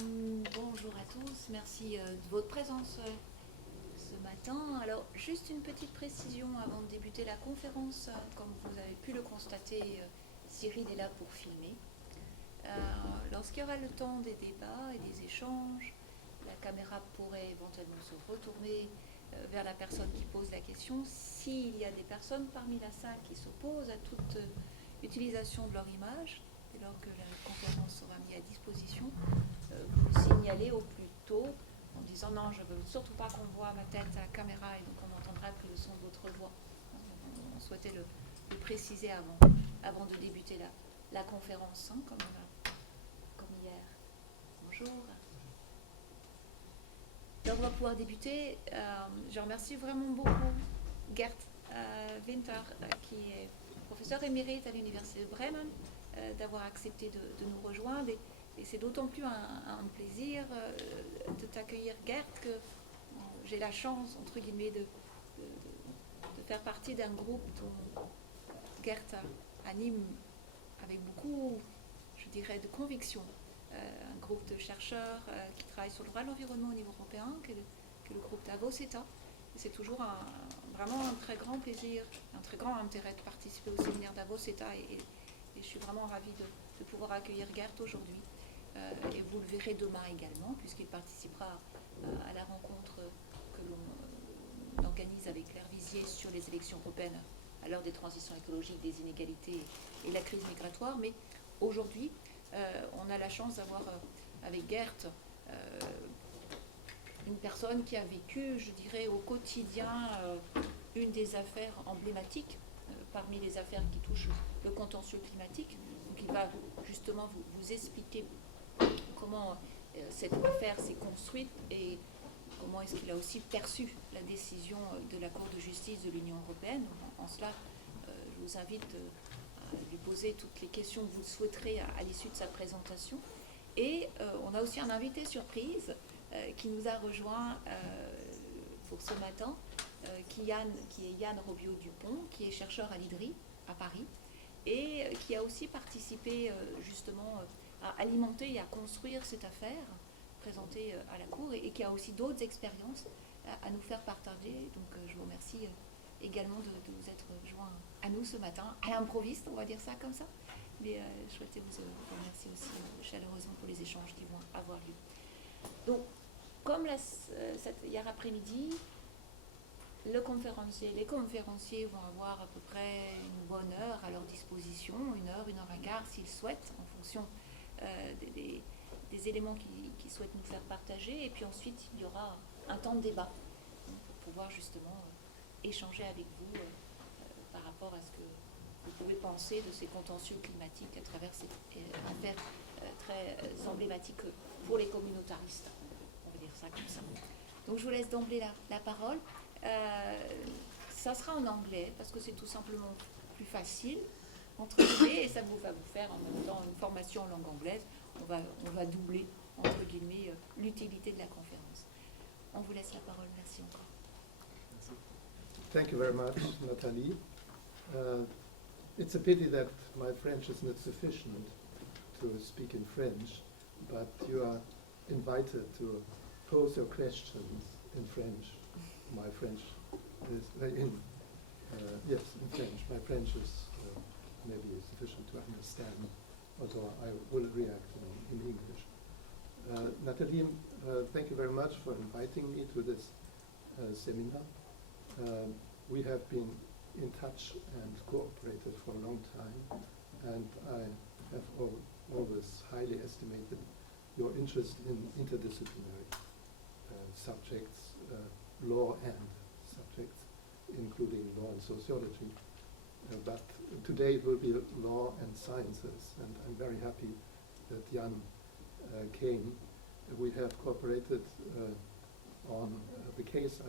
Bonjour à tous, merci de votre présence ce matin. Alors, juste une petite précision avant de débuter la conférence. Comme vous avez pu le constater, Cyril est là pour filmer. Lorsqu'il y aura le temps des débats et des échanges, la caméra pourrait éventuellement se retourner vers la personne qui pose la question. S'il y a des personnes parmi la salle qui s'opposent à toute utilisation de leur image, dès lors que la conférence sera mise à disposition, vous signalez au plus tôt en disant non, je ne veux surtout pas qu'on voit ma tête à la caméra et donc on n'entendra que le son de votre voix. On souhaitait le préciser avant de débuter la conférence, comme hier. Bonjour. Donc on va pouvoir débuter. Je remercie vraiment beaucoup Gerd Winter, qui est professeur émérite à l'Université de Bremen, d'avoir accepté de nous rejoindre. Et c'est d'autant plus un plaisir de t'accueillir, Gerd, que j'ai la chance, entre guillemets, de faire partie d'un groupe dont Gerd anime avec beaucoup, je dirais, de conviction, un groupe de chercheurs qui travaillent sur le droit de l'environnement au niveau européen, qui est le groupe d'Avosetta. C'est toujours vraiment un très grand plaisir, un très grand intérêt de participer au séminaire d'Avosetta et je suis vraiment ravie de pouvoir accueillir Gerd aujourd'hui. Et vous le verrez demain également, puisqu'il participera à la rencontre que l'on organise avec Claire Visier sur les élections européennes à l'heure des transitions écologiques, des inégalités et de la crise migratoire. Mais aujourd'hui, on a la chance d'avoir avec Gerd une personne qui a vécu, je dirais, au quotidien une des affaires emblématiques parmi les affaires qui touchent le contentieux climatique. Donc il va justement vous expliquer comment cette affaire s'est construite et comment est-ce qu'il a aussi perçu la décision de la Cour de justice de l'Union européenne. En cela, je vous invite à lui poser toutes les questions que vous souhaiterez à l'issue de sa présentation. Et on a aussi un invité surprise qui nous a rejoint pour ce matin, qui est Yann Robiot-Dupont, qui est chercheur à l'IDRI à Paris et qui a aussi participé justement à alimenter et à construire cette affaire présentée à la Cour et qui a aussi d'autres expériences à nous faire partager. Donc je vous remercie également de vous être joint à nous ce matin, à l'improviste, on va dire ça comme ça. Mais je souhaitais vous remercier aussi chaleureusement pour les échanges qui vont avoir lieu. Donc, comme hier après-midi, les conférenciers vont avoir à peu près une bonne heure à leur disposition, une heure et quart s'ils souhaitent, en fonction des éléments qu'ils souhaitent nous faire partager. Et puis ensuite, il y aura un temps de débat pour pouvoir justement échanger avec vous par rapport à ce que vous pouvez penser de ces contentieux climatiques à travers cette affaire très emblématique pour les communautaristes. On va dire ça comme ça. Donc je vous laisse d'emblée la parole. Ça sera en anglais parce que c'est tout simplement plus facile entre guillemets et ça va vous faire en même temps une formation en langue anglaise. On va doubler entre guillemets l'utilité de la conférence. On vous laisse la parole. Merci encore. Thank you very much, Nathalie. It's a pity that my French is not sufficient to speak in French, but you are invited to pose your questions in French. My French is yes, in French. My French is maybe sufficient to understand, although I will react in English. Nathalie, thank you very much for inviting me to this seminar. We have been in touch and cooperated for a long time, and I have always highly estimated your interest in interdisciplinary subjects, law and subjects, including law and sociology. But today it will be law and sciences, and I'm very happy that Jan came. We have cooperated on the case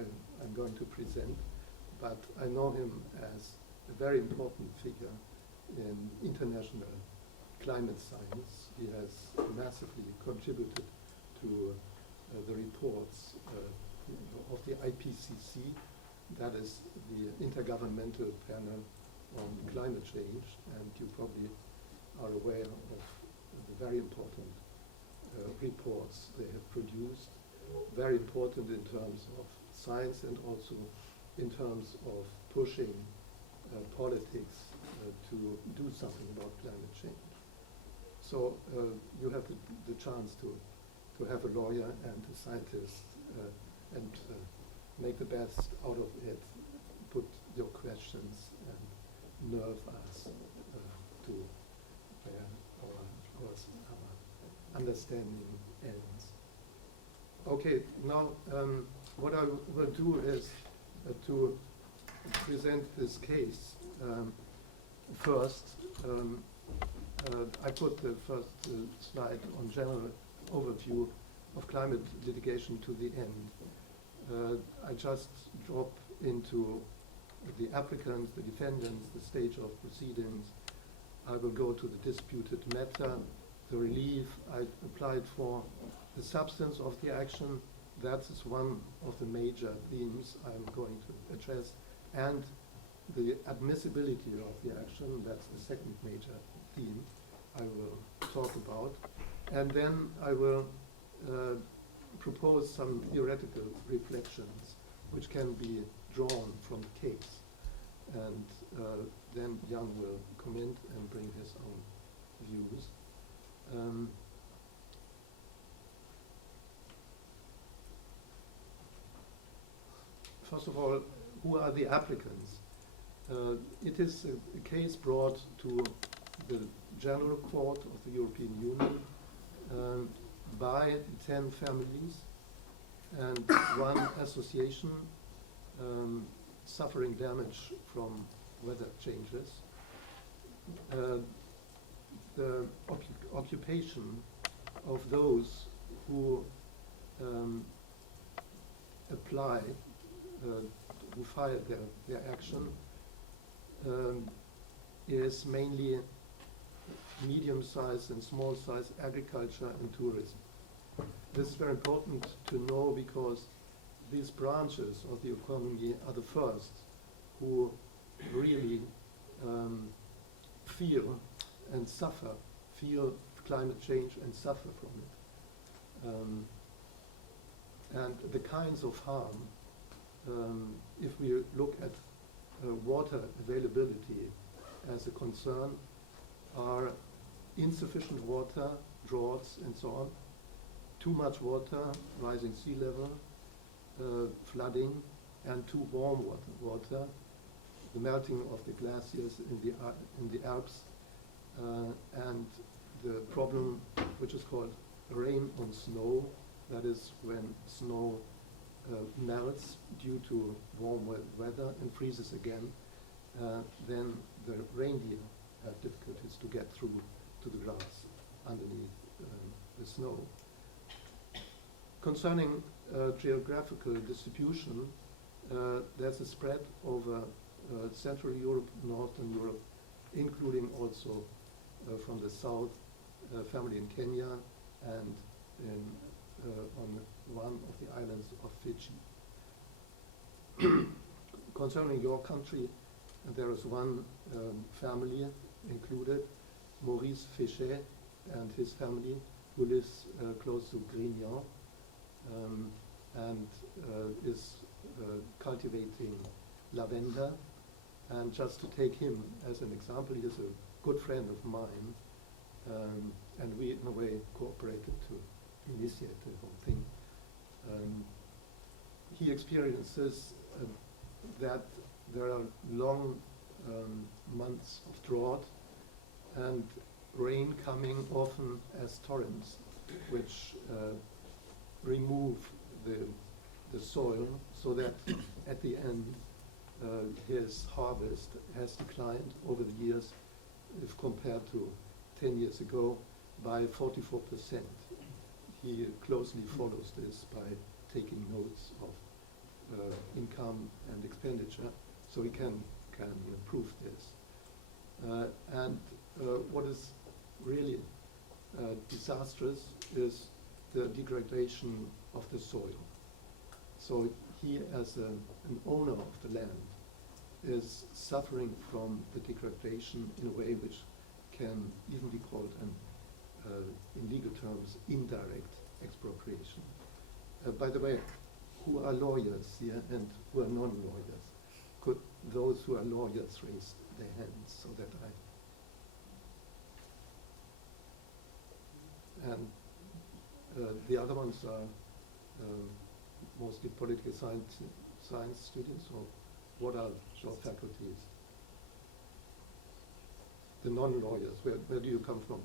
I'm going to present, but I know him as a very important figure in international climate science. He has massively contributed to the reports of the IPCC, that is the Intergovernmental Panel on Climate Change, and you probably are aware of the very important reports they have produced, very important in terms of science and also in terms of pushing politics to do something about climate change. So you have the chance to have a lawyer and a scientist and make the best out of it, put your questions and nerve us to where our understanding ends. Okay, now what I will do is to present this case. First, I put the first slide on general overview of climate litigation to the end. I just drop into the applicants, the defendants, the stage of proceedings. I will go to the disputed matter, the relief I applied for, the substance of the action. That is one of the major themes I'm going to address, and the admissibility of the action. That's the second major theme I will talk about. And then I will propose some theoretical reflections which can be drawn from the case. And then Jan will comment and bring his own views. First of all, who are the applicants? It is a case brought to the General Court of the European Union by 10 families and one association suffering damage from weather changes. The occupation of those who apply, who file their action, is mainly medium-sized and small-sized agriculture and tourism. This is very important to know because these branches of the economy are the first who really feel and suffer, feel climate change and suffer from it. And the kinds of harm, if we look at water availability as a concern, are insufficient water, droughts and so on, too much water, rising sea level, flooding, and too warm water, the melting of the glaciers in the Alps, and the problem which is called rain on snow, that is when snow melts due to warm weather and freezes again, then the reindeer have difficulties to get through to the grass underneath the snow. Concerning geographical distribution, there's a spread over Central Europe, Northern Europe, including also from the south, family in Kenya and on one of the islands of Fiji. Concerning your country, there is one family included, Maurice Fichet and his family, who lives close to Grignan and is cultivating lavender. And just to take him as an example, he is a good friend of mine, and we in a way cooperated to initiate the whole thing. He experiences that there are long months of drought and rain coming often as torrents, which remove the soil, so that at the end his harvest has declined over the years, if compared to 10 years ago, by 44%. He closely follows this by taking notes of income and expenditure, so he can prove this. And what is really disastrous is the degradation of the soil. So he, as an owner of the land, is suffering from the degradation in a way which can even be called in legal terms, indirect expropriation. By the way, who are lawyers here and who are non-lawyers? Could those who are lawyers raise their hands so that and the other ones are mostly political science students, or what are your faculties? The non-lawyers, where do you come from?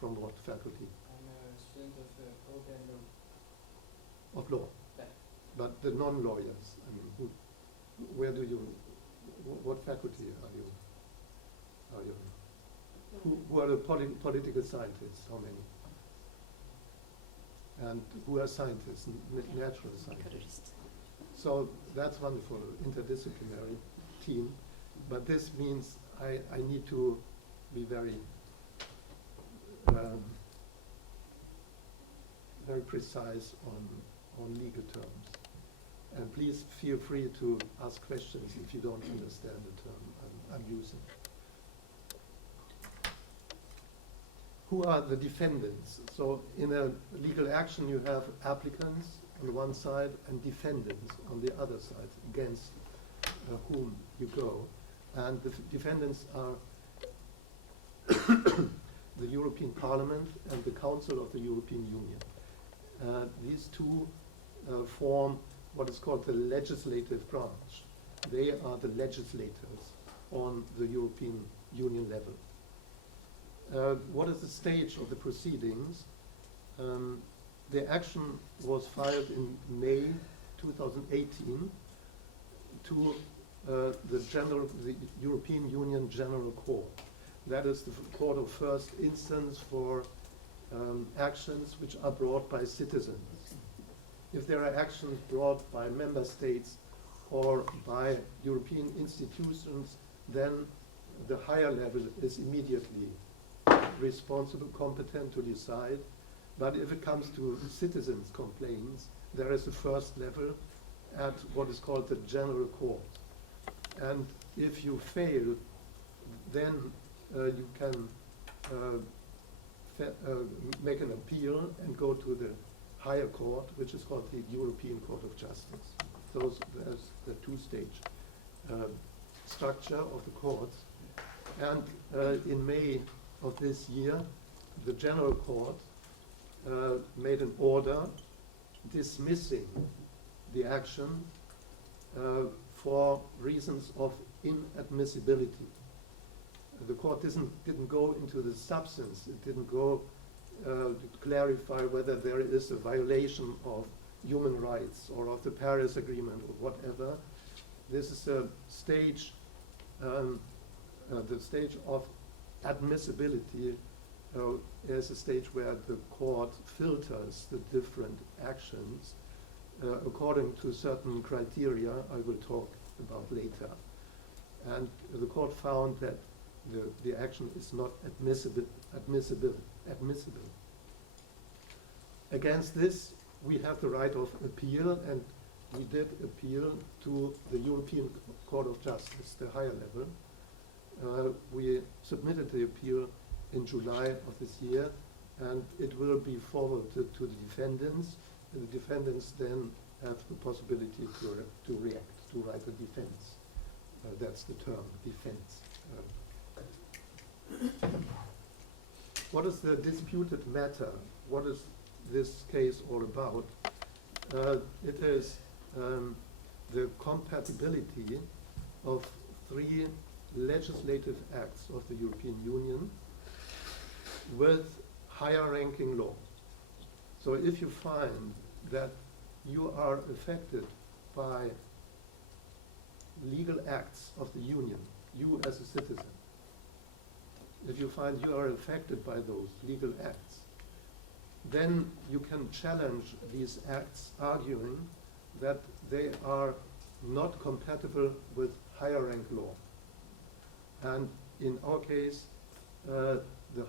From what faculty? I'm a student of European law. Of law? Yeah. But the non-lawyers, I mean, where do you, what faculty are you? Who are the political scientists? How many? And who are scientists, natural scientists? So that's wonderful, interdisciplinary team. But this means I need to be very very precise on legal terms. And please feel free to ask questions if you don't understand the term I'm using. Who are the defendants? So in a legal action you have applicants on one side and defendants on the other side against whom you go. And the defendants are the European Parliament and the Council of the European Union. These two form what is called the legislative branch. They are the legislators on the European Union level. What is the stage of the proceedings? The action was filed in May 2018 to the European Union General Court. That is the court of first instance for actions which are brought by citizens. If there are actions brought by member states or by European institutions, then the higher level is immediately responsible, competent to decide. But if it comes to citizens' complaints, there is a first level at what is called the General Court. And if you fail, then you can make an appeal and go to the higher court, which is called the European Court of Justice. There's the two-stage structure of the courts. And in May of this year, the General Court made an order dismissing the action for reasons of inadmissibility. The court didn't go into the substance. It didn't go to clarify whether there is a violation of human rights or of the Paris Agreement or whatever. This is a stage, the stage of admissibility is a stage where the court filters the different actions according to certain criteria I will talk about later. And the court found that the action is not admissible. Against this, we have the right of appeal, and we did appeal to the European Court of Justice, the higher level. We submitted the appeal in July of this year, and it will be forwarded to the defendants. And the defendants then have the possibility to react, to write a defense. That's the term, defense. What is the disputed matter? What is this case all about? It is the compatibility of three legislative acts of the European Union with higher ranking law. So if you find that you are affected by legal acts of the Union, you as a citizen, if you find you are affected by those legal acts, then you can challenge these acts, arguing that they are not compatible with higher rank law. And in our case, the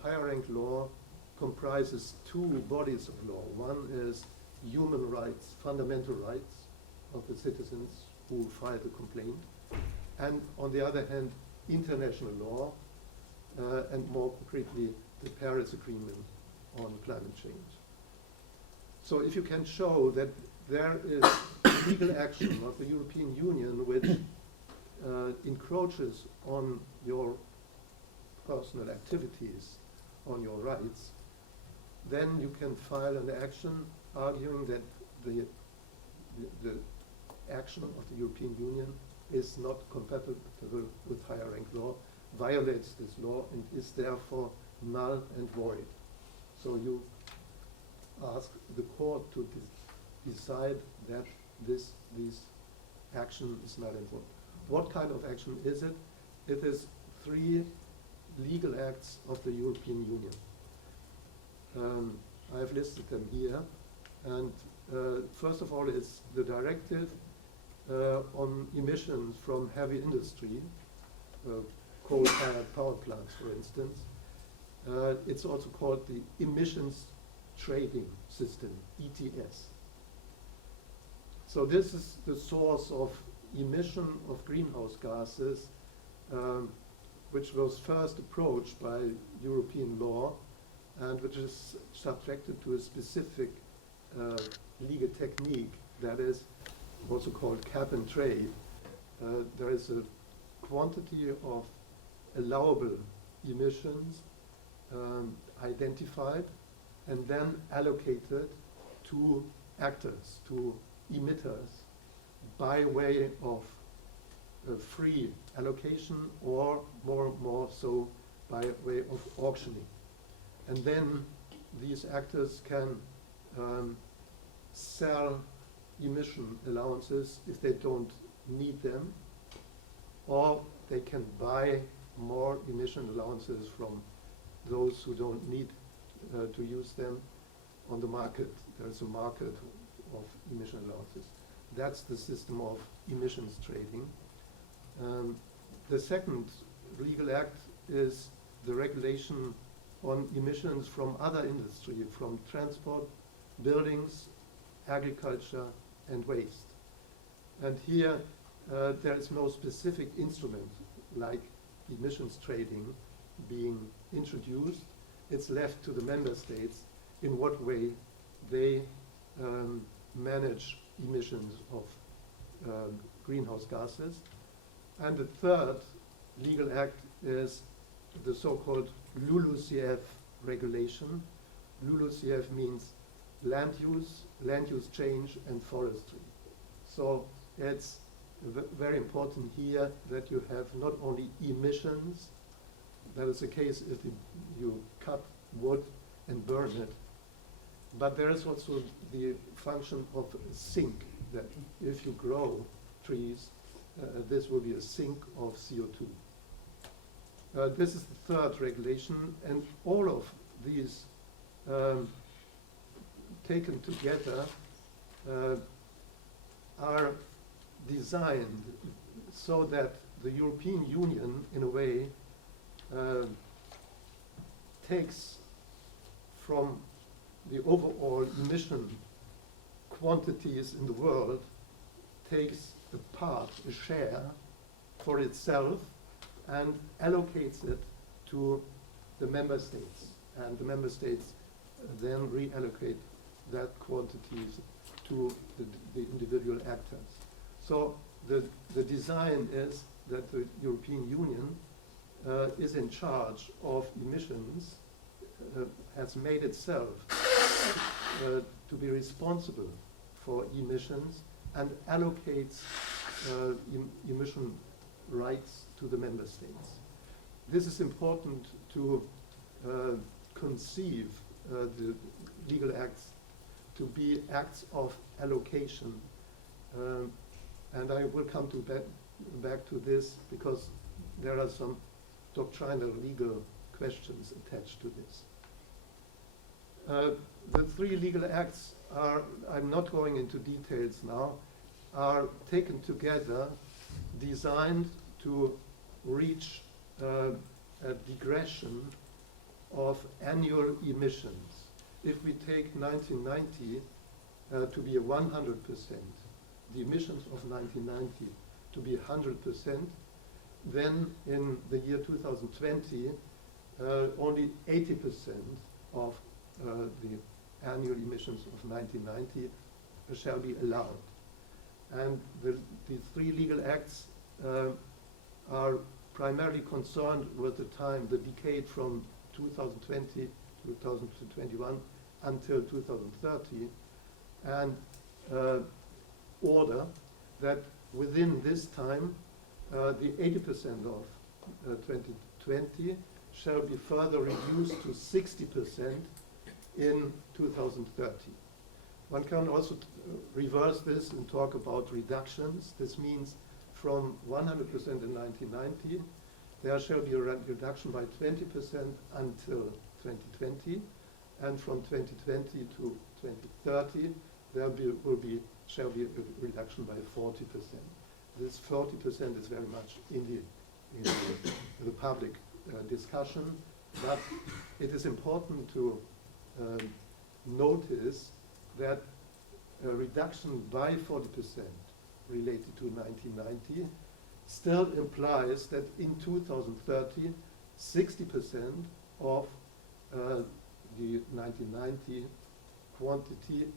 higher rank law comprises two bodies of law. One is human rights, fundamental rights of the citizens who filed a complaint, and on the other hand, international law, and more concretely, the Paris Agreement on climate change. So if you can show that there is legal action of the European Union which encroaches on your personal activities, on your rights, then you can file an action arguing that the action of the European Union is not compatible with higher rank law, violates this law, and is therefore null and void. So you ask the court to decide that this action is null and void. What kind of action is it? It is 3 legal acts of the European Union. I have listed them here. And first of all, it's the directive on emissions from heavy industry, coal-fired power plants, for instance. It's also called the emissions trading system, ETS. So this is the source of emission of greenhouse gases, which was first approached by European law and which is subjected to a specific legal technique that is also called cap and trade. There is a quantity of allowable emissions identified and then allocated to actors, to emitters, by way of free allocation or more so by way of auctioning. And then these actors can sell emission allowances if they don't need them, or they can buy more emission allowances from those who don't need to use them on the market. There's a market of emission allowances. That's the system of emissions trading. The second legal act is the regulation on emissions from other industry, from transport, buildings, agriculture, and waste. And here there is no specific instrument like emissions trading being introduced. It's left to the member states in what way they manage emissions of greenhouse gases. And the third legal act is the so-called LULUCF regulation. LULUCF means land use change, and forestry. So it's very important here that you have not only emissions, that is the case if you cut wood and burn it, but there is also the function of a sink, that if you grow trees, this will be a sink of CO2. This is the third regulation, and all of these taken together are designed so that the European Union, in a way, takes from the overall emission quantities in the world, takes a part, a share for itself, and allocates it to the member states. And the member states then reallocate that quantities to the individual actors. So the design is that the European Union is in charge of emissions, has made itself to be responsible for emissions, and allocates emission rights to the member states. This is important to conceive the legal acts to be acts of allocation. And I will come to back to this because there are some doctrinal legal questions attached to this. The 3 legal acts are, I'm not going into details now, are taken together, designed to reach a digression of annual emissions. If we take 1990 to be 100%, the emissions of 1990 to be 100%, then in the year 2020, only 80% of the annual emissions of 1990 shall be allowed. And the three legal acts are primarily concerned with the time, the decade from 2020, 2021 until 2030, and order that within this time, the 80% of 2020 shall be further reduced to 60% in 2030. One can also reverse this and talk about reductions. This means from 100% in 1990, there shall be a reduction by 20% until 2020, and from 2020 to 2030, there shall be a reduction by 40%. This 40% is very much in the public discussion, but it is important to notice that a reduction by 40% related to 1990 still implies that in 2030, 60% of the 1990 quantity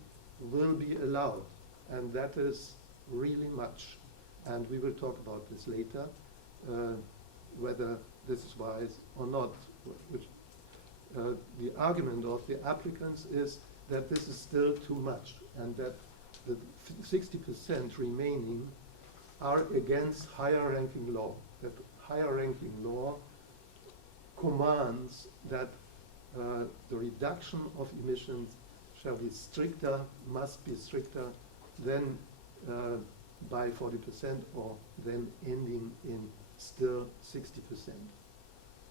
will be allowed, and that is really much. And we will talk about this later, whether this is wise or not. The argument of the applicants is that this is still too much, and that the 60% remaining are against higher ranking law. That higher ranking law commands that the reduction of emissions shall be stricter, must be stricter than by 40%, or then ending in still 60%.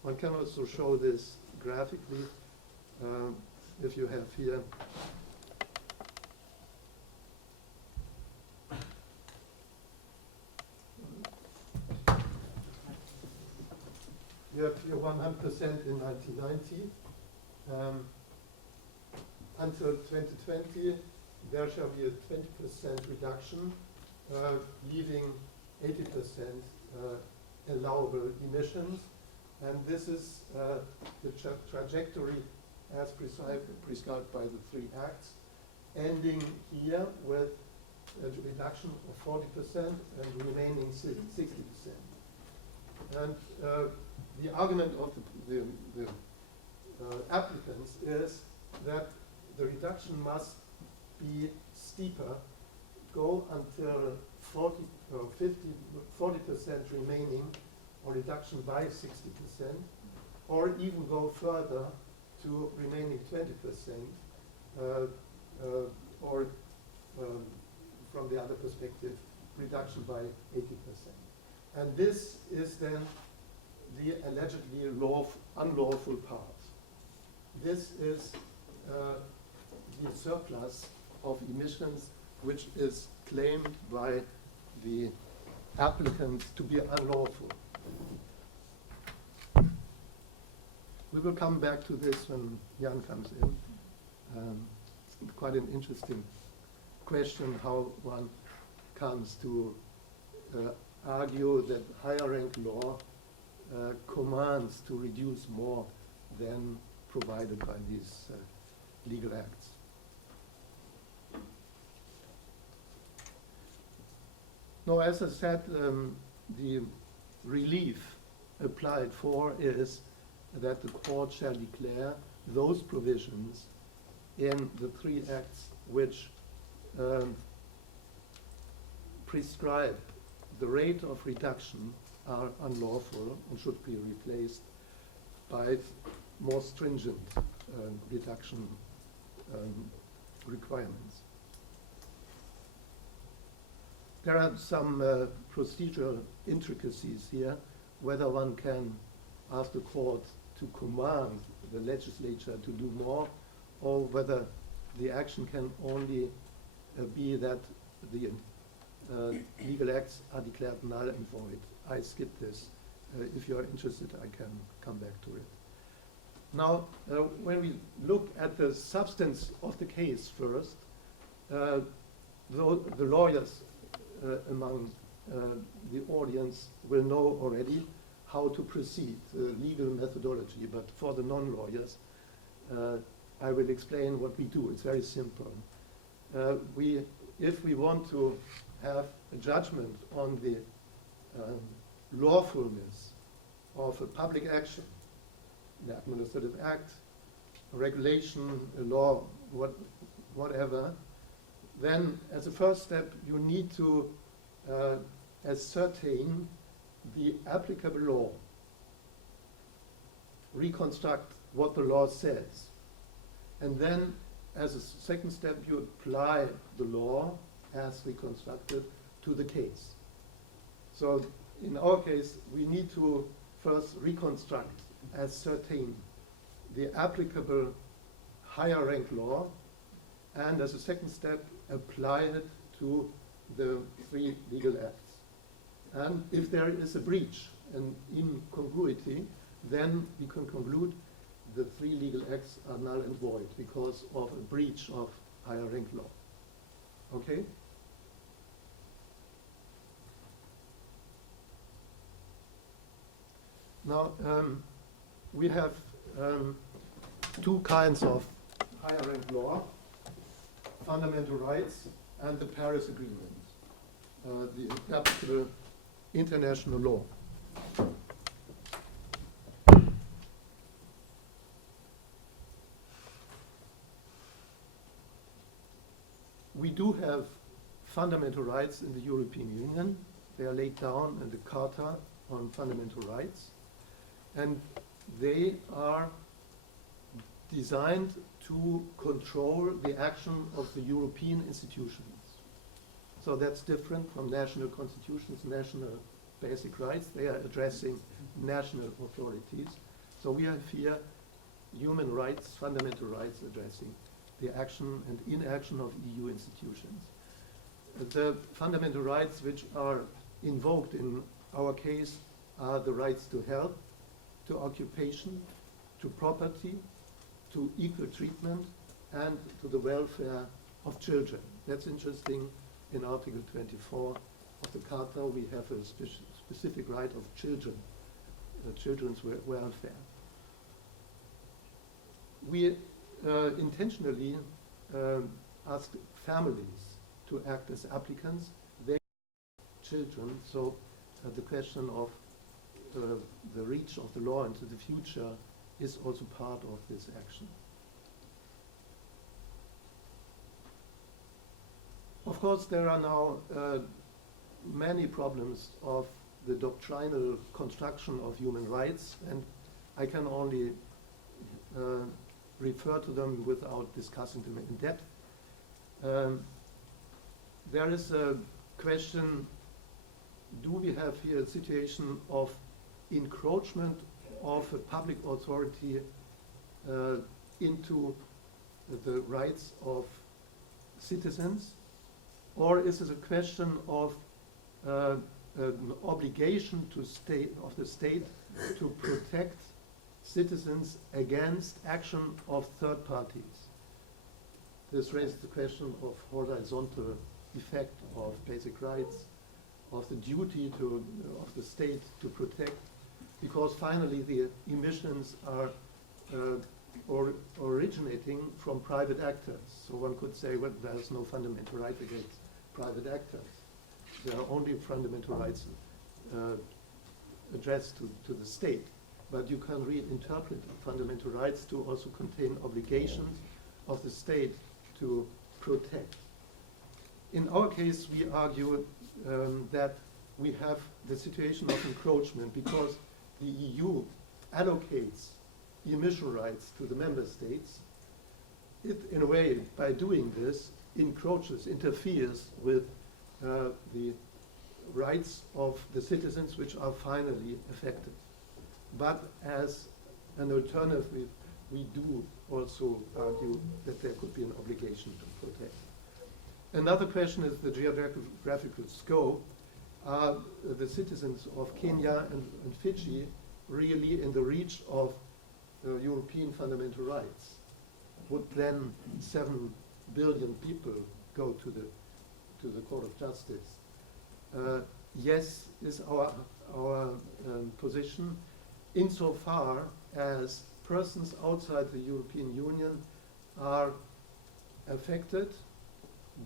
One can also show this graphically if you have here you have here 100% in 1990. Until 2020, there shall be a 20% reduction, leaving 80% allowable emissions. And this is the trajectory as prescribed by the three acts, ending here with a reduction of 40% and remaining 60%. And the argument of the applicants is that the reduction must be steeper, go until 40% remaining, or reduction by 60%, or even go further to remaining 20%, or from the other perspective, reduction by 80%. And this is then the allegedly unlawful part. This is the surplus of emissions which is claimed by the applicants to be unlawful. We will come back to this when Jan comes in. It's quite an interesting question how one comes to argue that higher rank law commands to reduce more than provided by these legal acts. Now, as I said, the relief applied for is that the court shall declare those provisions in the three acts which prescribe the rate of reduction are unlawful and should be replaced by more stringent reduction requirements. There are some procedural intricacies here, whether one can ask the court to command the legislature to do more, or whether the action can only be that the legal acts are declared null and void. I skip this. If you are interested, I can come back to it. Now, when we look at the substance of the case first, the lawyers among the audience will know already how to proceed, legal methodology, but for the non-lawyers, I will explain what we do. It's very simple. If we want to have a judgment on the lawfulness of a public action, an administrative act, a regulation, a law, whatever, then as a first step you need to ascertain the applicable law, reconstruct what the law says, and then as a second step you apply the law as reconstructed to the case. So in our case we need to first reconstruct, ascertain the applicable higher rank law, and as a second step apply it to the 3 legal acts. And if there is a breach, an incongruity, then we can conclude the 3 legal acts are null and void because of a breach of higher rank law. Okay? Now, we have 2 kinds of higher rank law: fundamental rights and the Paris Agreement, the applicable international law. We do have fundamental rights in the European Union. They are laid down in the Charter on Fundamental Rights, and they are designed to control the action of the European institutions. So that's different from national constitutions, national basic rights. They are addressing national authorities. So we have here human rights, fundamental rights addressing the action and inaction of EU institutions. The fundamental rights which are invoked in our case are the rights to health, to occupation, to property, to equal treatment, and to the welfare of children. That's interesting. In Article 24 of the Charter, we have a specific right of children, children's welfare. We intentionally asked families to act as applicants. They children, so the question of the reach of the law into the future is also part of this action. Of course, there are now many problems of the doctrinal construction of human rights, and I can only refer to them without discussing them in depth. There is a question: do we have here a situation of encroachment of a public authority into the rights of citizens, or is it a question of an obligation of the state to protect citizens against action of third parties? This raises the question of horizontal effect of basic rights, of the duty of the state to protect, because finally the emissions are originating from private actors. So one could say, well, there is no fundamental right against private actors. There are only fundamental rights addressed to the state. But you can reinterpret fundamental rights to also contain obligations of the state to protect. In our case, we argue that we have the situation of encroachment because the EU allocates emission rights to the member states. It, in a way, by doing this, interferes with the rights of the citizens which are finally affected. But as an alternative, we do also argue that there could be an obligation to protect. Another question is the geographical scope. Are the citizens of Kenya and Fiji really in the reach of European fundamental rights? Would then 7 billion people go to the Court of Justice? Yes, is our position, insofar as persons outside the European Union are affected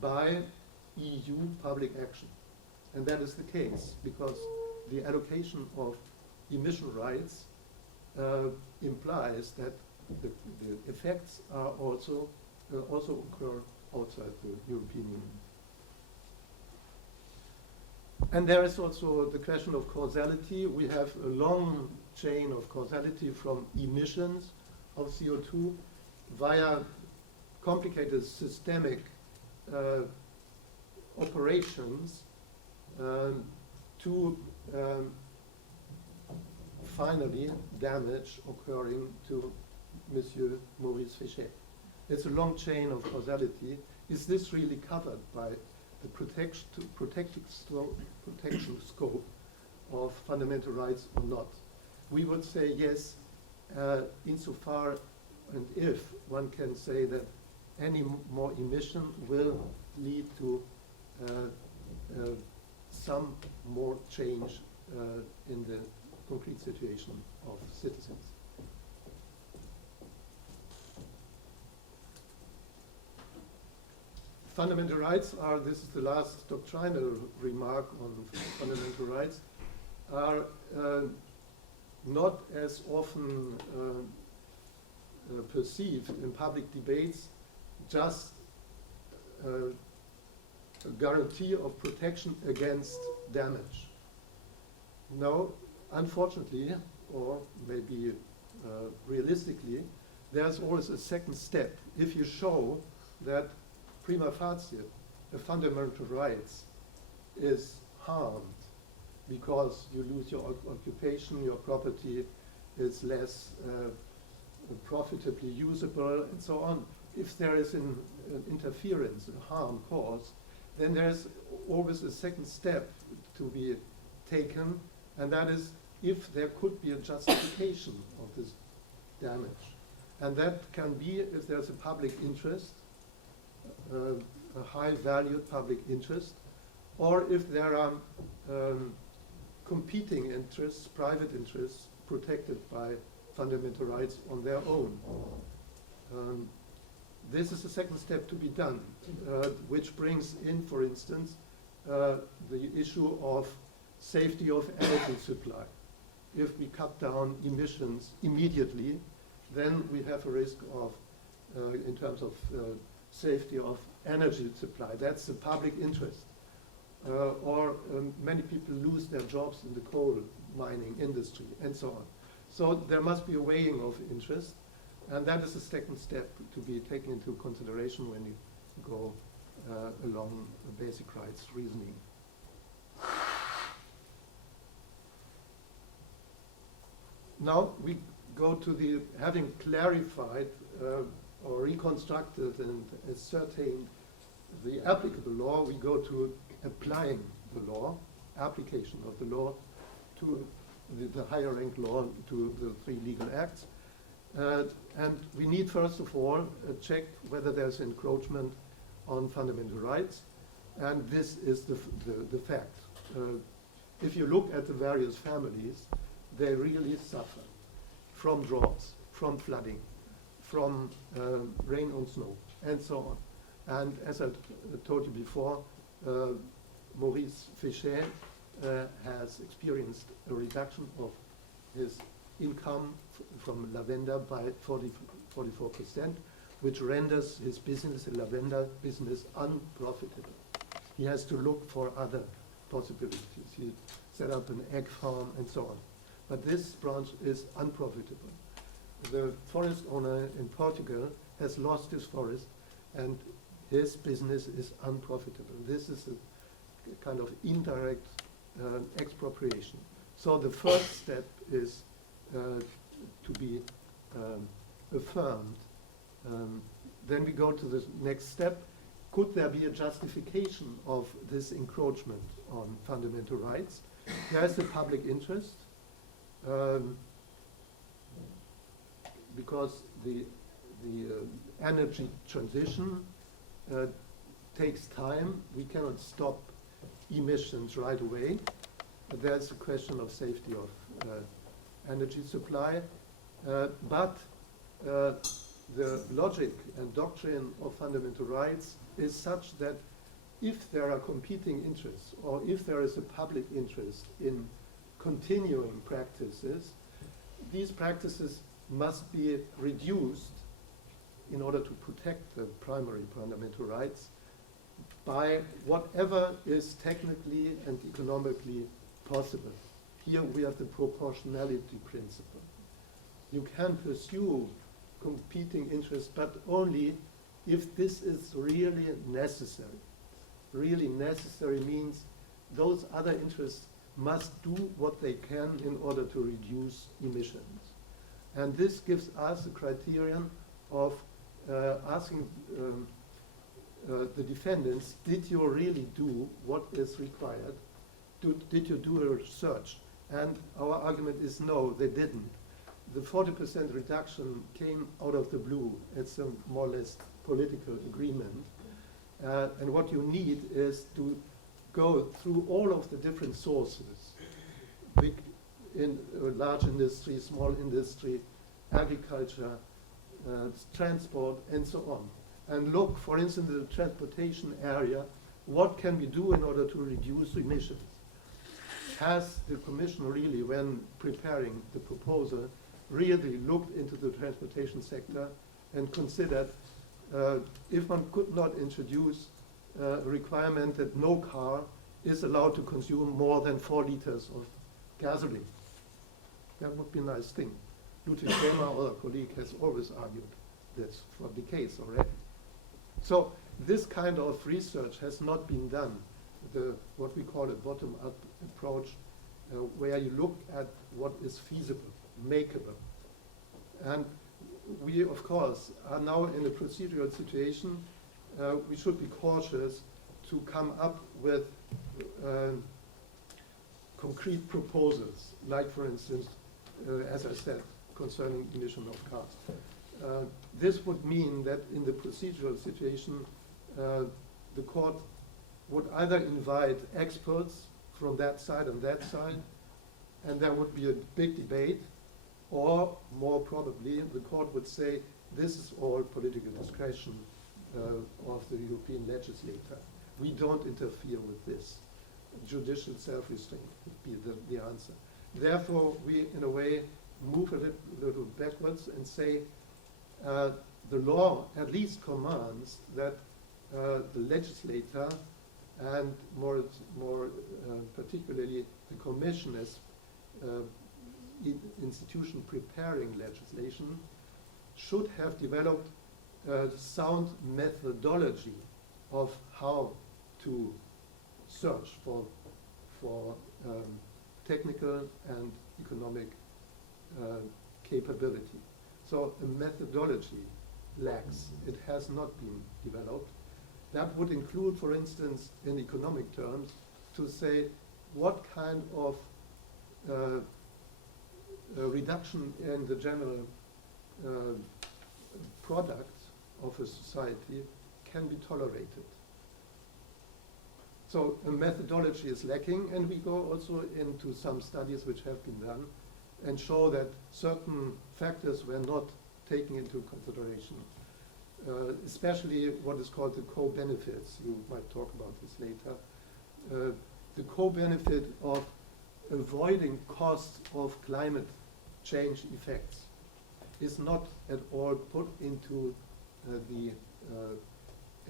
by EU public action. And that is the case because the allocation of emission rights implies that the effects are also occur outside the European Union. And there is also the question of causality. We have a long chain of causality from emissions of CO2 via complicated systemic operations to finally damage occurring to Monsieur Maurice Fichet. It's a long chain of causality. Is this really covered by the protection scope of fundamental rights or not? We would say yes, insofar and if one can say that any more emission will lead to some more change in the concrete situation of citizens. Fundamental rights are, this is the last doctrinal remark on fundamental rights, are not as often perceived in public debates just a guarantee of protection against damage. No, unfortunately, or maybe realistically, there's always a second step. If you show that prima facie, a fundamental rights is harmed because you lose your occupation, your property is less profitably usable, and so on. If there is an interference, a harm caused, then there's always a second step to be taken, and that is if there could be a justification of this damage. And that can be if there's a public interest, a high valued public interest, or if there are competing interests, private interests, protected by fundamental rights on their own. This is the second step to be done, which brings in, for instance, the issue of safety of energy supply. If we cut down emissions immediately, then we have a risk of, in terms of safety of energy supply. That's the public interest. Or many people lose their jobs in the coal mining industry, and so on. So there must be a weighing of interest, and that is the second step to be taken into consideration when you go along the basic rights reasoning. Now we go to the, having clarified or reconstructed and ascertained the applicable law, we go to applying the law, application of the law to the higher rank law, to the three legal acts. And we need, first of all, check whether there's encroachment on fundamental rights, and this is the fact. If you look at the various families, they really suffer from droughts, from flooding, from rain and snow, and so on. And as I told you before, Maurice Fichet has experienced a reduction of his income from lavender by 44%, which renders his business, the lavender business, unprofitable. He has to look for other possibilities. He set up an egg farm and so on. But this branch is unprofitable. The forest owner in Portugal has lost his forest, and his business is unprofitable. This is a kind of indirect expropriation. So the first step is to be affirmed. Then we go to the next step. Could there be a justification of this encroachment on fundamental rights? There is a public interest, because the energy transition takes time. We cannot stop emissions right away. There's a question of safety of energy supply, but the logic and doctrine of fundamental rights is such that if there are competing interests, or if there is a public interest in continuing practices, these practices must be reduced in order to protect the primary fundamental rights by whatever is technically and economically possible. Here we have the proportionality principle. You can pursue competing interests, but only if this is really necessary. Really necessary means those other interests must do what they can in order to reduce emissions. And this gives us a criterion of asking the defendants, did you really do what is required? Did you do a research? And our argument is no, they didn't. The 40% reduction came out of the blue. It's a more or less political agreement. And what you need is to go through all of the different sources, big in large industry, small industry, agriculture, transport, and so on. And look, for instance, in the transportation area, what can we do in order to reduce emissions? Has the Commission really, when preparing the proposal, really looked into the transportation sector and considered if one could not introduce a requirement that no car is allowed to consume more than 4 liters of gasoline? That would be a nice thing. Ludwig Kramer, our colleague, has always argued that's for decades already. So this kind of research has not been done. What we call a bottom-up approach, where you look at what is feasible, makeable. And we, of course, are now in a procedural situation. We should be cautious to come up with concrete proposals, like, for instance, as I said, concerning emission of cars. This would mean that in the procedural situation, the court would either invite experts from that side and that side, and there would be a big debate, or more probably, the court would say, this is all political discretion of the European legislator. We don't interfere with this. Judicial self-restraint would be the answer. Therefore, we, in a way, move a little backwards and say the law at least commands that the legislator, and more particularly the Commission as institution preparing legislation, should have developed a sound methodology of how to search for technical and economic capability. So a methodology lacks. It has not been developed. That would include, for instance, in economic terms, to say what kind of reduction in the general product of a society can be tolerated. So a methodology is lacking, and we go also into some studies which have been done and show that certain factors were not taken into consideration, especially what is called the co-benefits. You might talk about this later. The co-benefit of avoiding costs of climate change effects is not at all put into the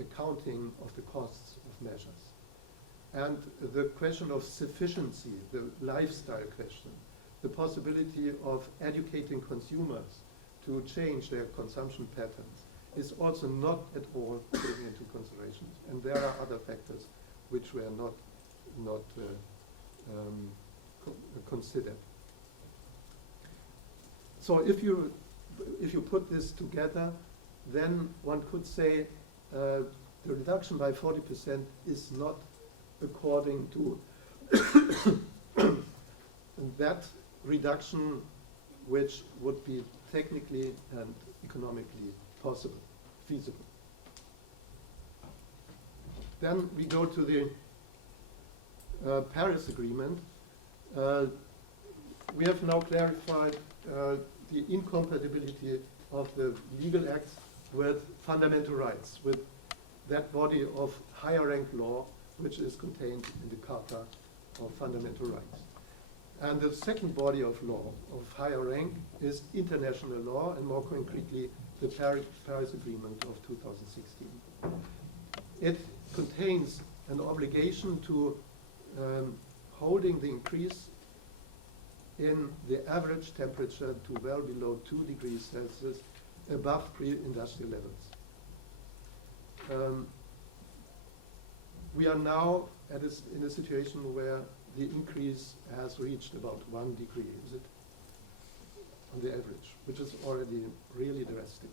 accounting of the costs of measures. And the question of sufficiency, the lifestyle question, the possibility of educating consumers to change their consumption patterns is also not at all taken into consideration. And there are other factors which were not considered. So if you put this together, then one could say the reduction by 40% is not according to that reduction which would be technically and economically possible, feasible. Then we go to the Paris Agreement. We have now clarified the incompatibility of the legal acts with fundamental rights, with that body of higher rank law which is contained in the Charta of Fundamental Rights. And the second body of law of higher rank is international law, and more concretely the Paris Agreement of 2016. It contains an obligation to holding the increase in the average temperature to well below 2 degrees Celsius above pre-industrial levels. We are now in a situation where the increase has reached about 1 degree, is it? On the average, which is already really drastic.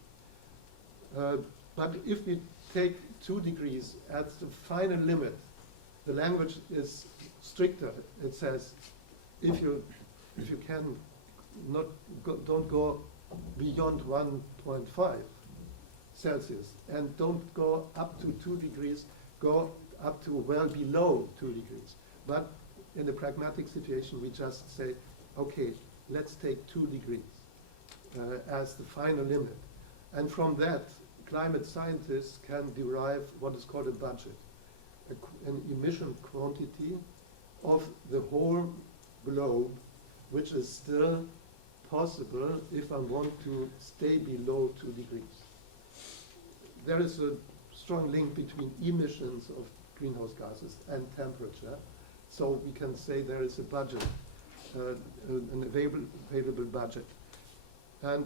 But if we take 2 degrees as the final limit, the language is stricter. It says if you can not don't go beyond 1.5 Celsius and don't go up to 2 degrees, go up to well below 2 degrees. But in the pragmatic situation, we just say, okay, let's take 2 degrees as the final limit. And from that, climate scientists can derive what is called a budget, an emission quantity of the whole globe, which is still possible if I want to stay below 2 degrees. There is a strong link between emissions of greenhouse gases and temperature. So we can say there is a budget, an available budget. And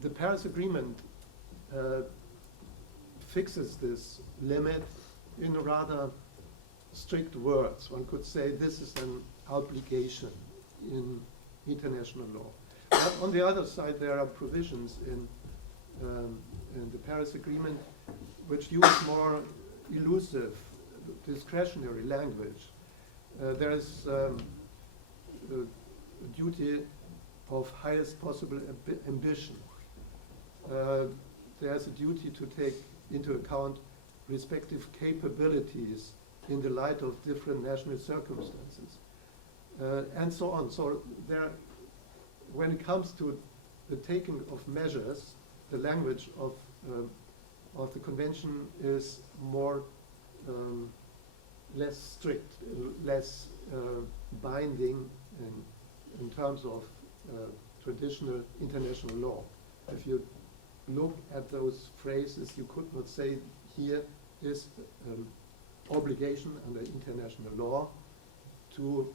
the Paris Agreement fixes this limit in rather strict words. One could say this is an obligation in international law. But on the other side, there are provisions in the Paris Agreement which use more elusive, discretionary language. There is a duty of highest possible ambition. There's a duty to take into account respective capabilities in the light of different national circumstances, and so on. So there, when it comes to the taking of measures, the language of the convention is more less strict, less binding in terms of traditional international law. If you look at those phrases, you could not say here is obligation under international law to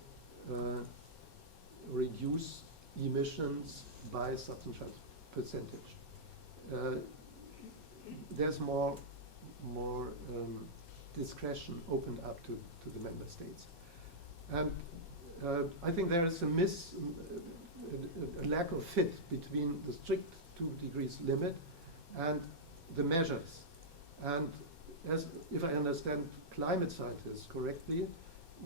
reduce emissions by such and such percentage. There's more discretion opened up to the member states. And I think there is a lack of fit between the strict 2 degrees limit and the measures. And as if I understand climate scientists correctly,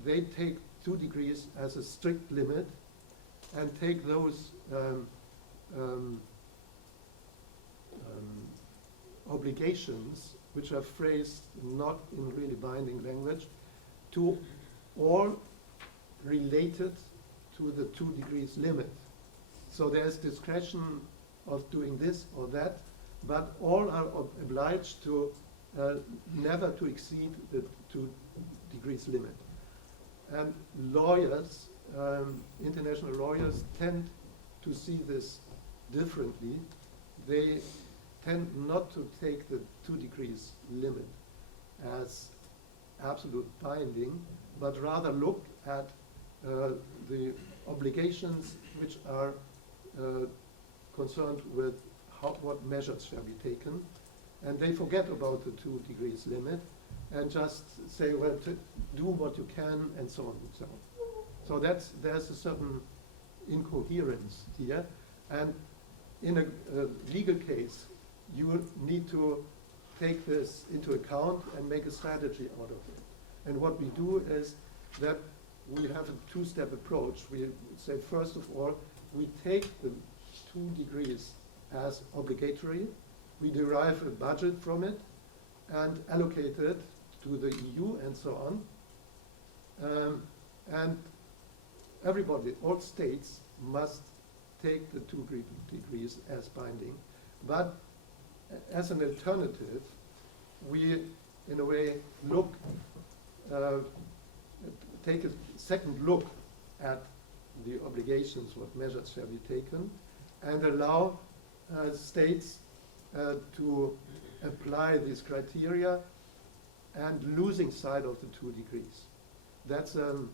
they take 2 degrees as a strict limit and take those obligations, which are phrased not in really binding language, to all related to the 2 degrees limit. So there's discretion of doing this or that, but all are obliged to never to exceed the 2 degrees limit. And lawyers, international lawyers, tend to see this differently. They tend not to take the 2 degrees limit as absolute binding, but rather look at the obligations which are concerned with what measures shall be taken. And they forget about the 2 degrees limit and just say, well, do what you can, and so on and so on. So there's a certain incoherence here. And in a legal case, you need to take this into account and make a strategy out of it. And what we do is that we have a 2-step approach. We say, first of all, we take the 2 degrees as obligatory. We derive a budget from it and allocate it to the EU and so on. And everybody, all states must take the 2 degrees as binding, but as an alternative, we, in a way, take a second look at the obligations, what measures shall be taken, and allow states to apply these criteria and losing sight of the 2 degrees. That's a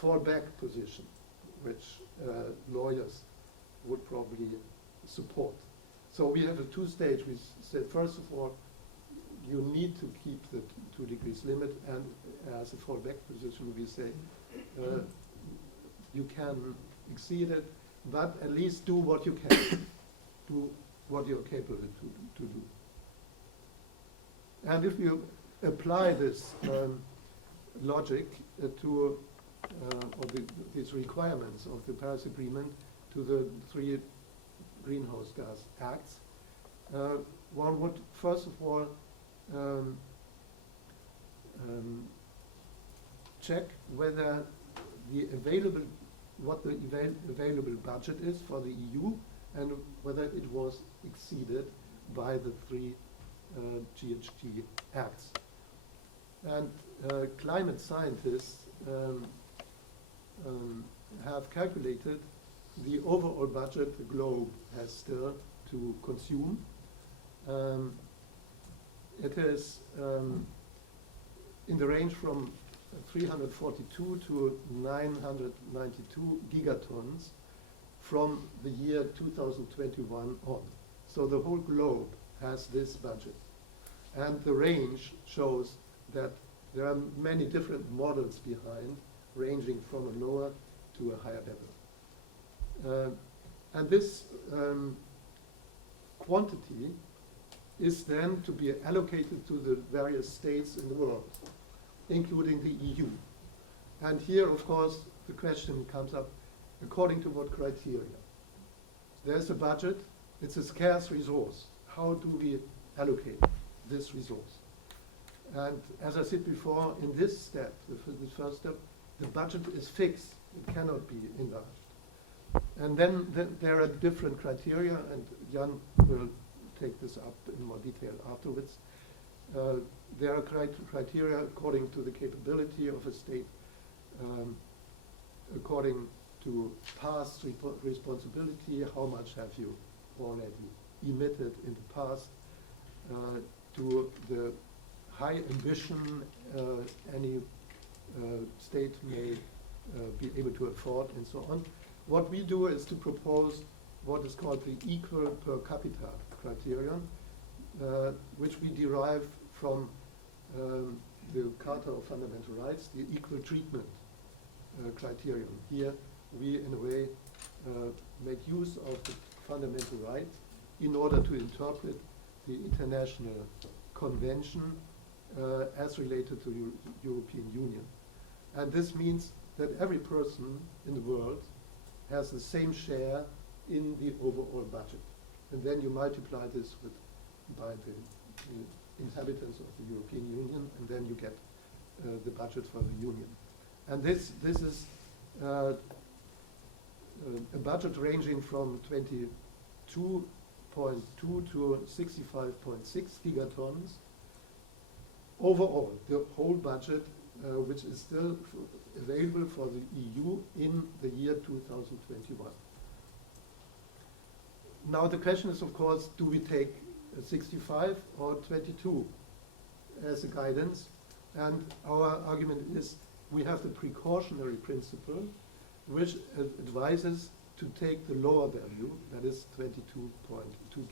fallback position, which lawyers would probably support. So we have a 2-stage. We said, first of all, you need to keep the 2 degrees limit, and as a fallback position, we say you can exceed it, but at least do what you can, do what you're capable to do. And if you apply this logic to these requirements of the Paris Agreement to the 3 greenhouse gas acts, one would first of all check whether what the available budget is for the EU, and whether it was exceeded by the 3 GHG acts. And climate scientists have calculated the overall budget the globe has still to consume. It is in the range from 342 to 992 gigatons from the year 2021 on. So the whole globe has this budget. And the range shows that there are many different models behind, ranging from a lower to a higher level. And this quantity is then to be allocated to the various states in the world, including the EU. And here, of course, the question comes up, according to what criteria? There's a budget, it's a scarce resource. How do we allocate this resource? And as I said before, in this step, the first step, the budget is fixed. It cannot be enlarged. And then there are different criteria, and Jan will take this up in more detail afterwards. There are criteria according to the capability of a state, according to past responsibility, how much have you already emitted in the past, to the high ambition any state may be able to afford, and so on. What we do is to propose what is called the equal per capita criterion, which we derive from the Charter of Fundamental Rights, the equal treatment criterion. Here we, in a way, make use of the fundamental right in order to interpret the international convention as related to the European Union. And this means that every person in the world has the same share in the overall budget. And then you multiply this by the inhabitants of the European Union, and then you get the budget for the Union. And this is a budget ranging from 22.2 to 65.6 gigatons. Overall, the whole budget, which is still available for the EU in the year 2021. Now the question is, of course, do we take 65 or 22 as a guidance? And our argument is we have the precautionary principle, which advises to take the lower value, that is 22.2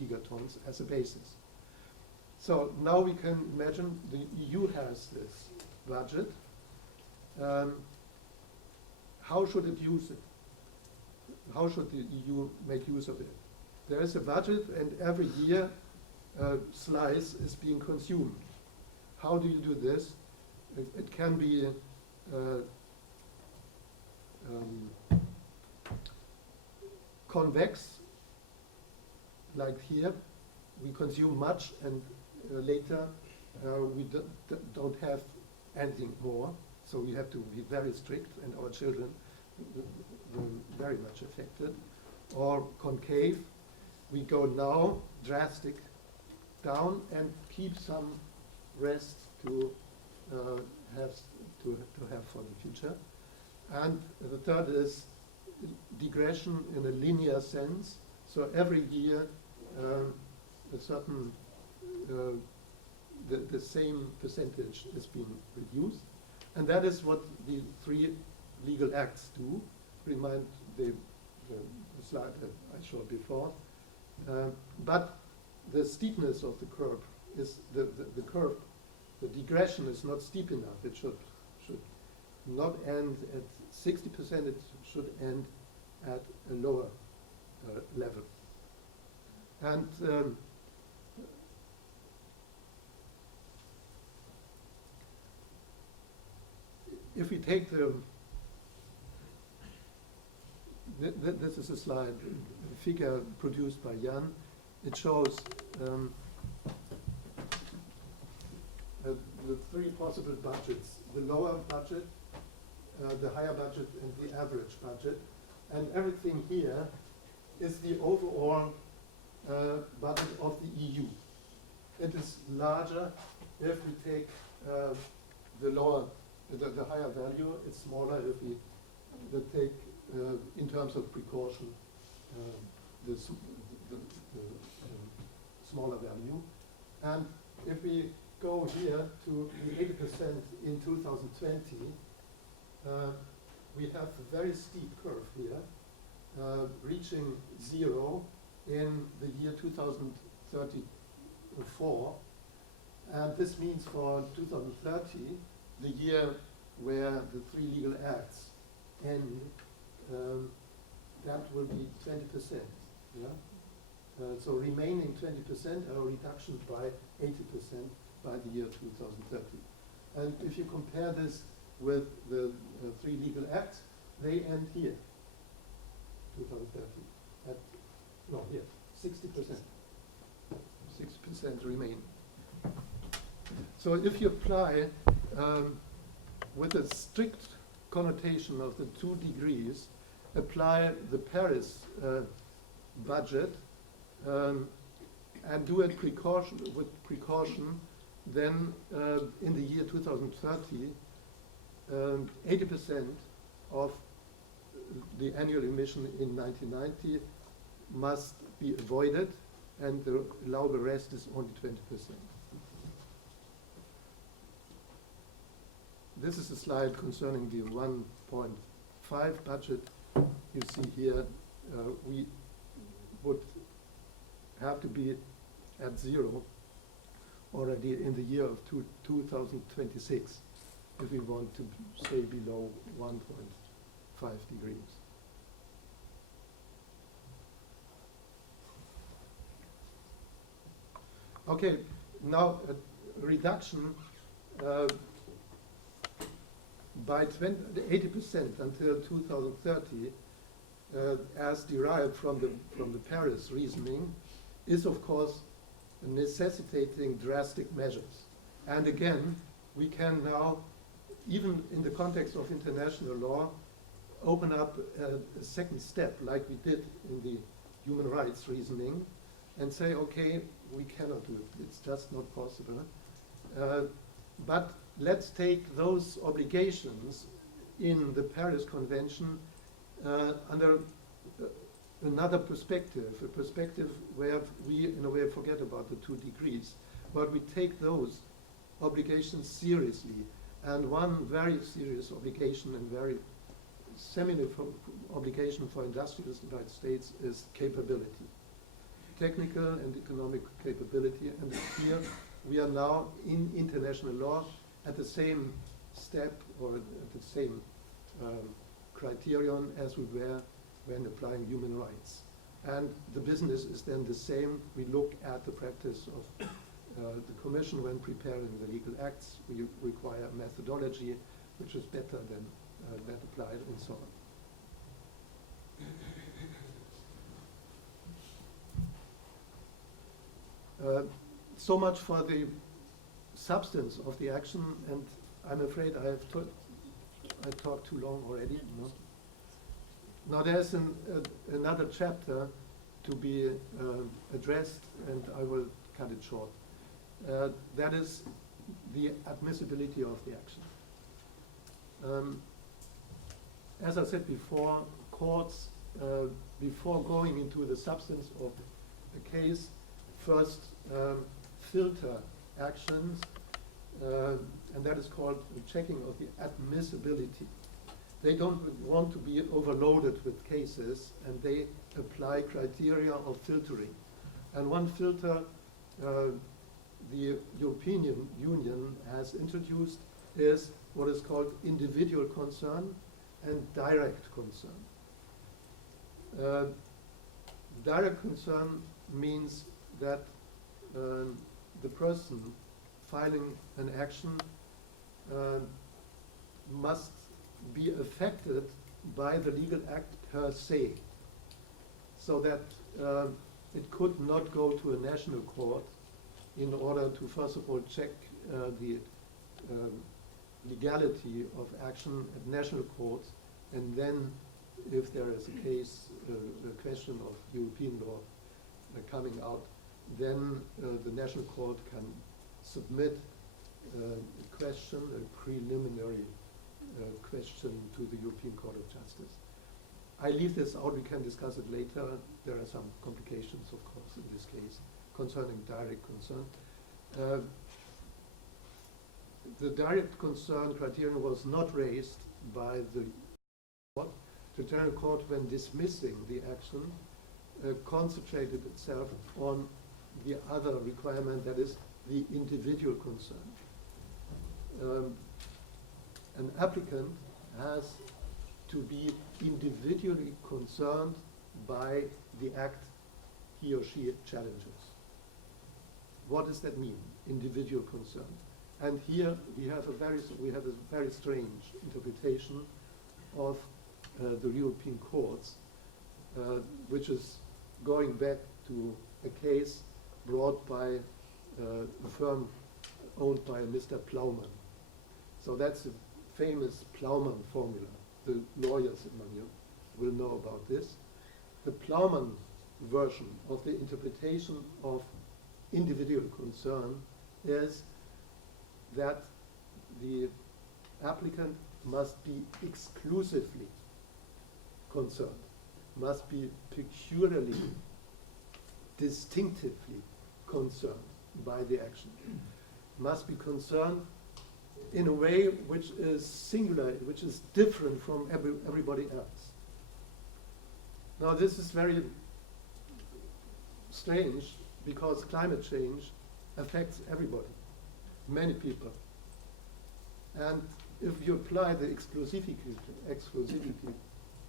gigatons, as a basis. So now we can imagine the EU has this budget. How should it use it? How should the EU make use of it? There is a budget, and every year a slice is being consumed. How do you do this? It can be convex, like here. We consume much, and later we don't have anything more. So we have to be very strict, and our children very much affected. Or concave, we go now drastic down and keep some rest to have for the future. And the third is digression in a linear sense. So every year, a certain the same percentage is being reduced, and that is what the 3 legal acts do. Remind the slide that I showed before. But the steepness of the curve is the curve. The digression is not steep enough. It should not end at 60%. It should end at a lower level. And if we take this is a slide, a figure produced by Jan. It shows the 3 possible budgets: the lower budget, the higher budget, and the average budget. And everything here is the overall budget of the EU. It is larger if we take the higher value. It's smaller if we take in terms of precaution the smaller value. And if we go here to the 80% in 2020, we have a very steep curve here, reaching 0 in the year 2034. And this means for 2030, the year where the 3 legal acts end, that will be 20%. Yeah? So remaining 20%, a reduction by 80% by the year 2030. And if you compare this with the 3 legal acts, they end here, 2030. Here, 60%. 60% remain. So if you apply with a strict connotation of the 2 degrees, apply the Paris budget and do it with precaution, then in the year 2030, 80% of the annual emission in 1990 must be avoided, and the allowable rest is only 20%. This is a slide concerning the 1.5 budget. You see here, we would have to be at 0 already in the year of 2026 if we want to stay below 1.5 degrees. Okay, now a reduction by 80% until 2030, as derived from the Paris reasoning, is of course necessitating drastic measures. And again, we can now, even in the context of international law, open up a second step, like we did in the human rights reasoning, and say, okay, we cannot do it. It's just not possible. But let's take those obligations in the Paris Convention under another perspective, a perspective where we, in a way, forget about the 2 degrees. But we take those obligations seriously. And one very serious obligation and very seminal obligation for industrialist United States is capability. Technical and economic capability. And here we are now in international law at the same step or at the same criterion as we were when applying human rights. And the business is then the same. We look at the practice of the Commission when preparing the legal acts. We require methodology which is better than that applied and so on. So much for the substance of the action, and I'm afraid I talked too long already. No? Now there's another chapter to be addressed, and I will cut it short. That is the admissibility of the action. As I said before, courts, before going into the substance of a case, first filter actions, and that is called checking of the admissibility. They don't want to be overloaded with cases, and they apply criteria of filtering. And one filter the European Union has introduced is what is called individual concern and direct concern. Direct concern means that the person filing an action must be affected by the legal act per se, so that it could not go to a national court in order to first of all check the legality of action at national courts, and then if there is a case, a question of European law coming out, then the national court can submit a question, a preliminary question to the European Court of Justice. I leave this out, we can discuss it later. There are some complications, of course, in this case concerning direct concern. The direct concern criterion was not raised by the court. The General Court, when dismissing the action, concentrated itself on the other requirement, that is the individual concern. An applicant has to be individually concerned by the act he or she challenges. What does that mean, individual concern? And here we have a very strange interpretation of the European courts, which is going back to a case brought by a firm owned by Mr. Plowman. So that's a famous Plowman formula. The lawyers among you will know about this. The Plowman version of the interpretation of individual concern is that the applicant must be exclusively concerned, must be peculiarly, distinctively concerned by the action, must be concerned in a way which is singular, which is different from everybody else. Now this is very strange because climate change affects everybody, many people. And if you apply the exclusivity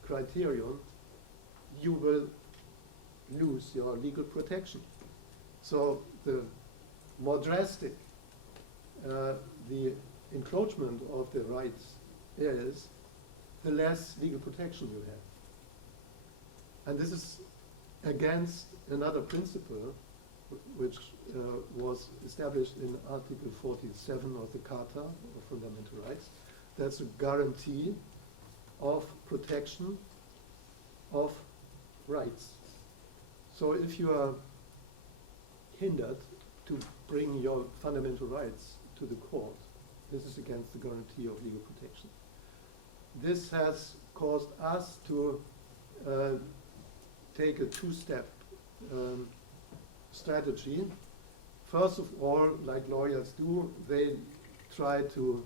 criterion, you will lose your legal protection. So the more drastic the encroachment of the rights is, the less legal protection you have. And this is against another principle which was established in Article 47 of the Charter of Fundamental Rights. That's a guarantee of protection of rights. So if you are hindered to bring your fundamental rights to the court, this is against the guarantee of legal protection. This has caused us to take a two-step strategy. First of all, like lawyers do, they try to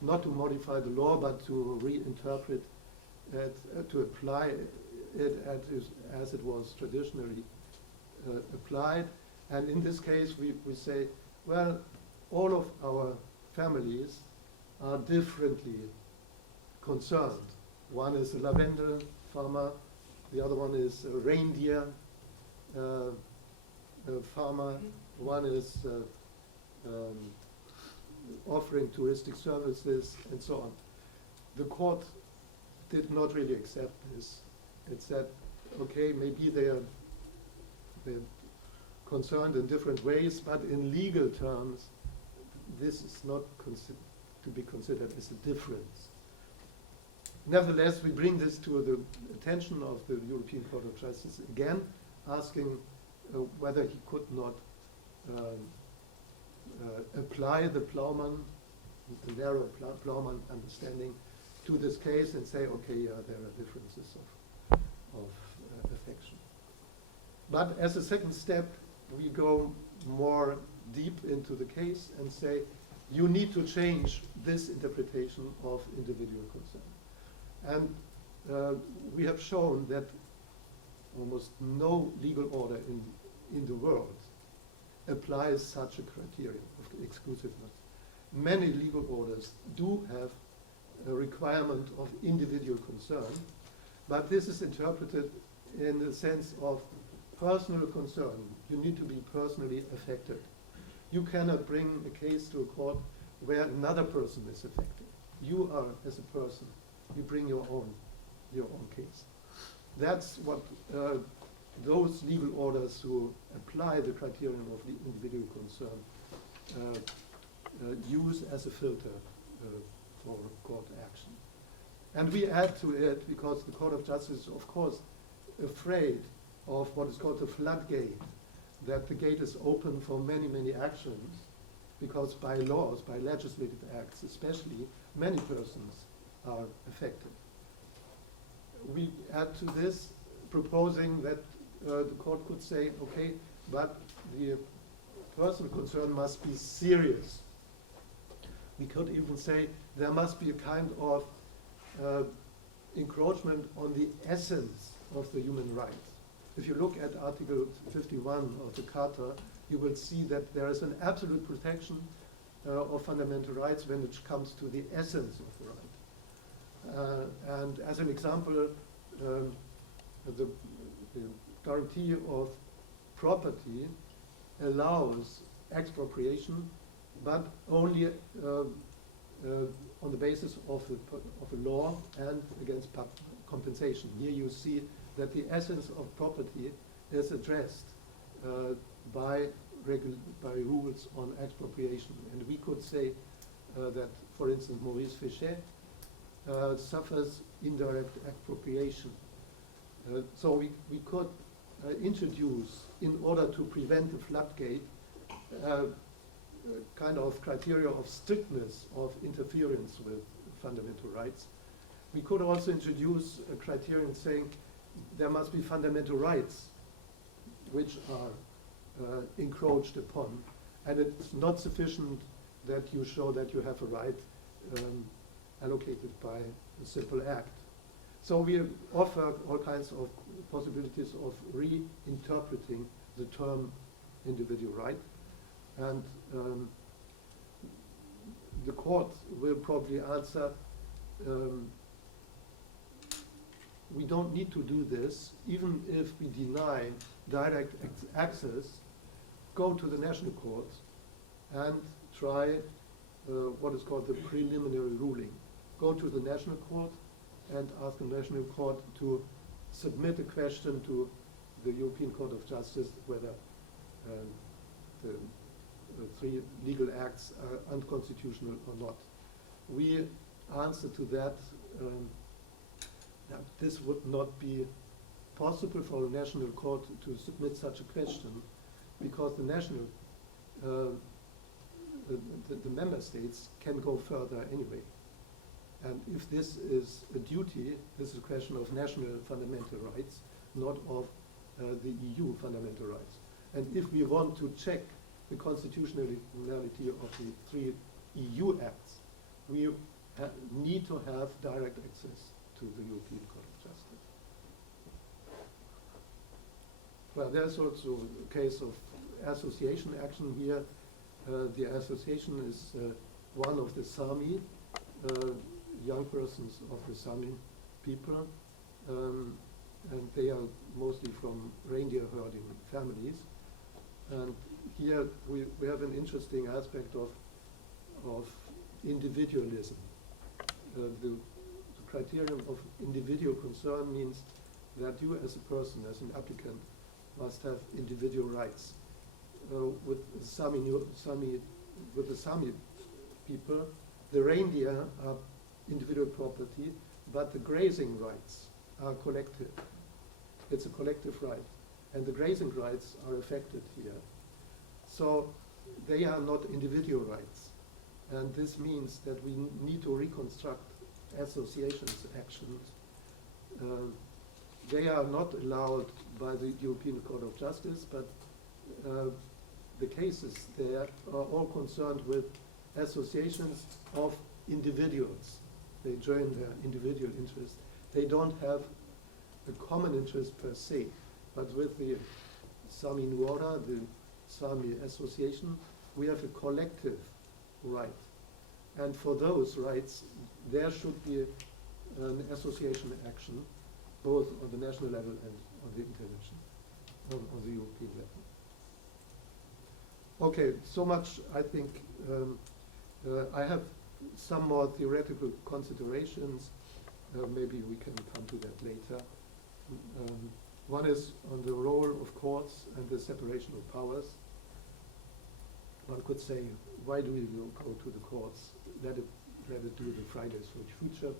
not to modify the law, but to reinterpret it, to apply it as it was traditionally applied. And in this case, we say, well, all of our families are differently concerned. One is a lavender farmer, the other one is a reindeer farmer, one is offering touristic services, and so on. The court did not really accept this. It said, okay, maybe they're concerned in different ways, but in legal terms, this is not to be considered as a difference. Nevertheless, we bring this to the attention of the European Court of Justice again, asking whether he could not apply the Plowman, the narrow Plowman understanding to this case and say, okay, yeah, there are differences of affection. But as a second step, we go more deep into the case and say, you need to change this interpretation of individual concern. And we have shown that almost no legal order in the world applies such a criterion of exclusiveness. Many legal orders do have a requirement of individual concern, but this is interpreted in the sense of personal concern. You need to be personally affected. You cannot bring a case to a court where another person is affected. You are, as a person, you bring your own case. That's what those legal orders who apply the criterion of the individual concern use as a filter for court action. And we add to it, because the Court of Justice is, of course, afraid of what is called the floodgate, that the gate is open for many, many actions, because by laws, by legislative acts especially, many persons are affected. We add to this, proposing that the court could say, okay, but the personal concern must be serious. We could even say there must be a kind of encroachment on the essence of the human rights. If you look at Article 51 of the Charter, you will see that there is an absolute protection of fundamental rights when it comes to the essence of the right. And as an example, the guarantee of property allows expropriation, but only on the basis of a law and against compensation. Here you see that the essence of property is addressed by rules on expropriation. And we could say that, for instance, Maurice Fichet suffers indirect expropriation. So we could introduce, in order to prevent the floodgate, kind of criteria of strictness of interference with fundamental rights. We could also introduce a criterion saying there must be fundamental rights which are encroached upon, and it's not sufficient that you show that you have a right allocated by a simple act. So we offer all kinds of possibilities of reinterpreting the term individual right, and the court will probably answer, we don't need to do this. Even if we deny direct access, go to the national court and try what is called the preliminary ruling. Go to the national court and ask the national court to submit a question to the European Court of Justice whether the three legal acts are unconstitutional or not. We answer to that that this would not be possible for a national court to submit such a question, because the national, the member states can go further anyway. And if this is a duty, this is a question of national fundamental rights, not of the EU fundamental rights. And if we want to check the constitutionality of the three EU acts, we need to have direct access to the European Court of Justice. Well, there's also a case of association action here. The association is one of the Sami, young persons of the Sami people, and they are mostly from reindeer herding families. And here we have an interesting aspect of individualism. The criterion of individual concern means that you as a person, as an applicant, must have individual rights. With the Sami people, the reindeer are individual property, but the grazing rights are collective. It's a collective right, and the grazing rights are affected here. So they are not individual rights, and this means that we need to reconstruct associations' actions. They are not allowed by the European Court of Justice, but the cases there are all concerned with associations of individuals. They join their individual interest. They don't have a common interest per se, but with the Sami Nuora, the Sami Association, we have a collective right. And for those rights, there should be an association action, both on the national level and on the international, on the European level. Okay, so much, I think. I have some more theoretical considerations. Maybe we can come to that later. One is on the role of courts and the separation of powers. One could say, why do you go to the courts? Let it do the Fridays for Future,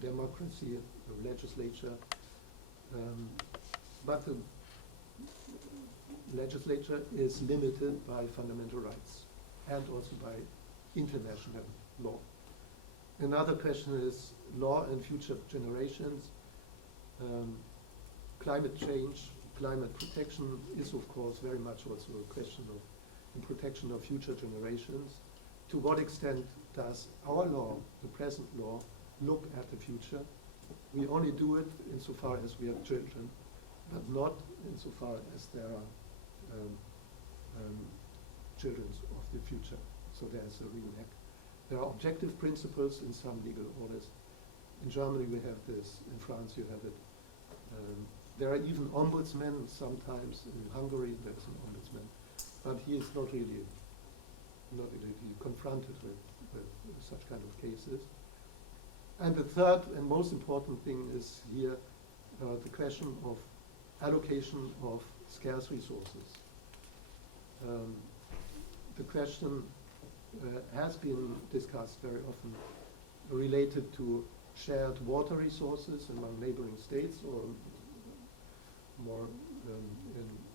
democracy, the legislature. But the legislature is limited by fundamental rights and also by international law. Another question is law and future generations. Climate change, climate protection is of course very much also a question of the protection of future generations. To what extent does our law, the present law, look at the future? We only do it insofar as we have children, but not insofar as there are children of the future. So there's a real lack. There are objective principles in some legal orders. In Germany we have this, in France you have it. There are even ombudsmen sometimes. In Hungary there's an ombudsman, but he is not really confronted with such kind of cases. And the third and most important thing is here the question of allocation of scarce resources. The question has been discussed very often related to shared water resources among neighboring states, or more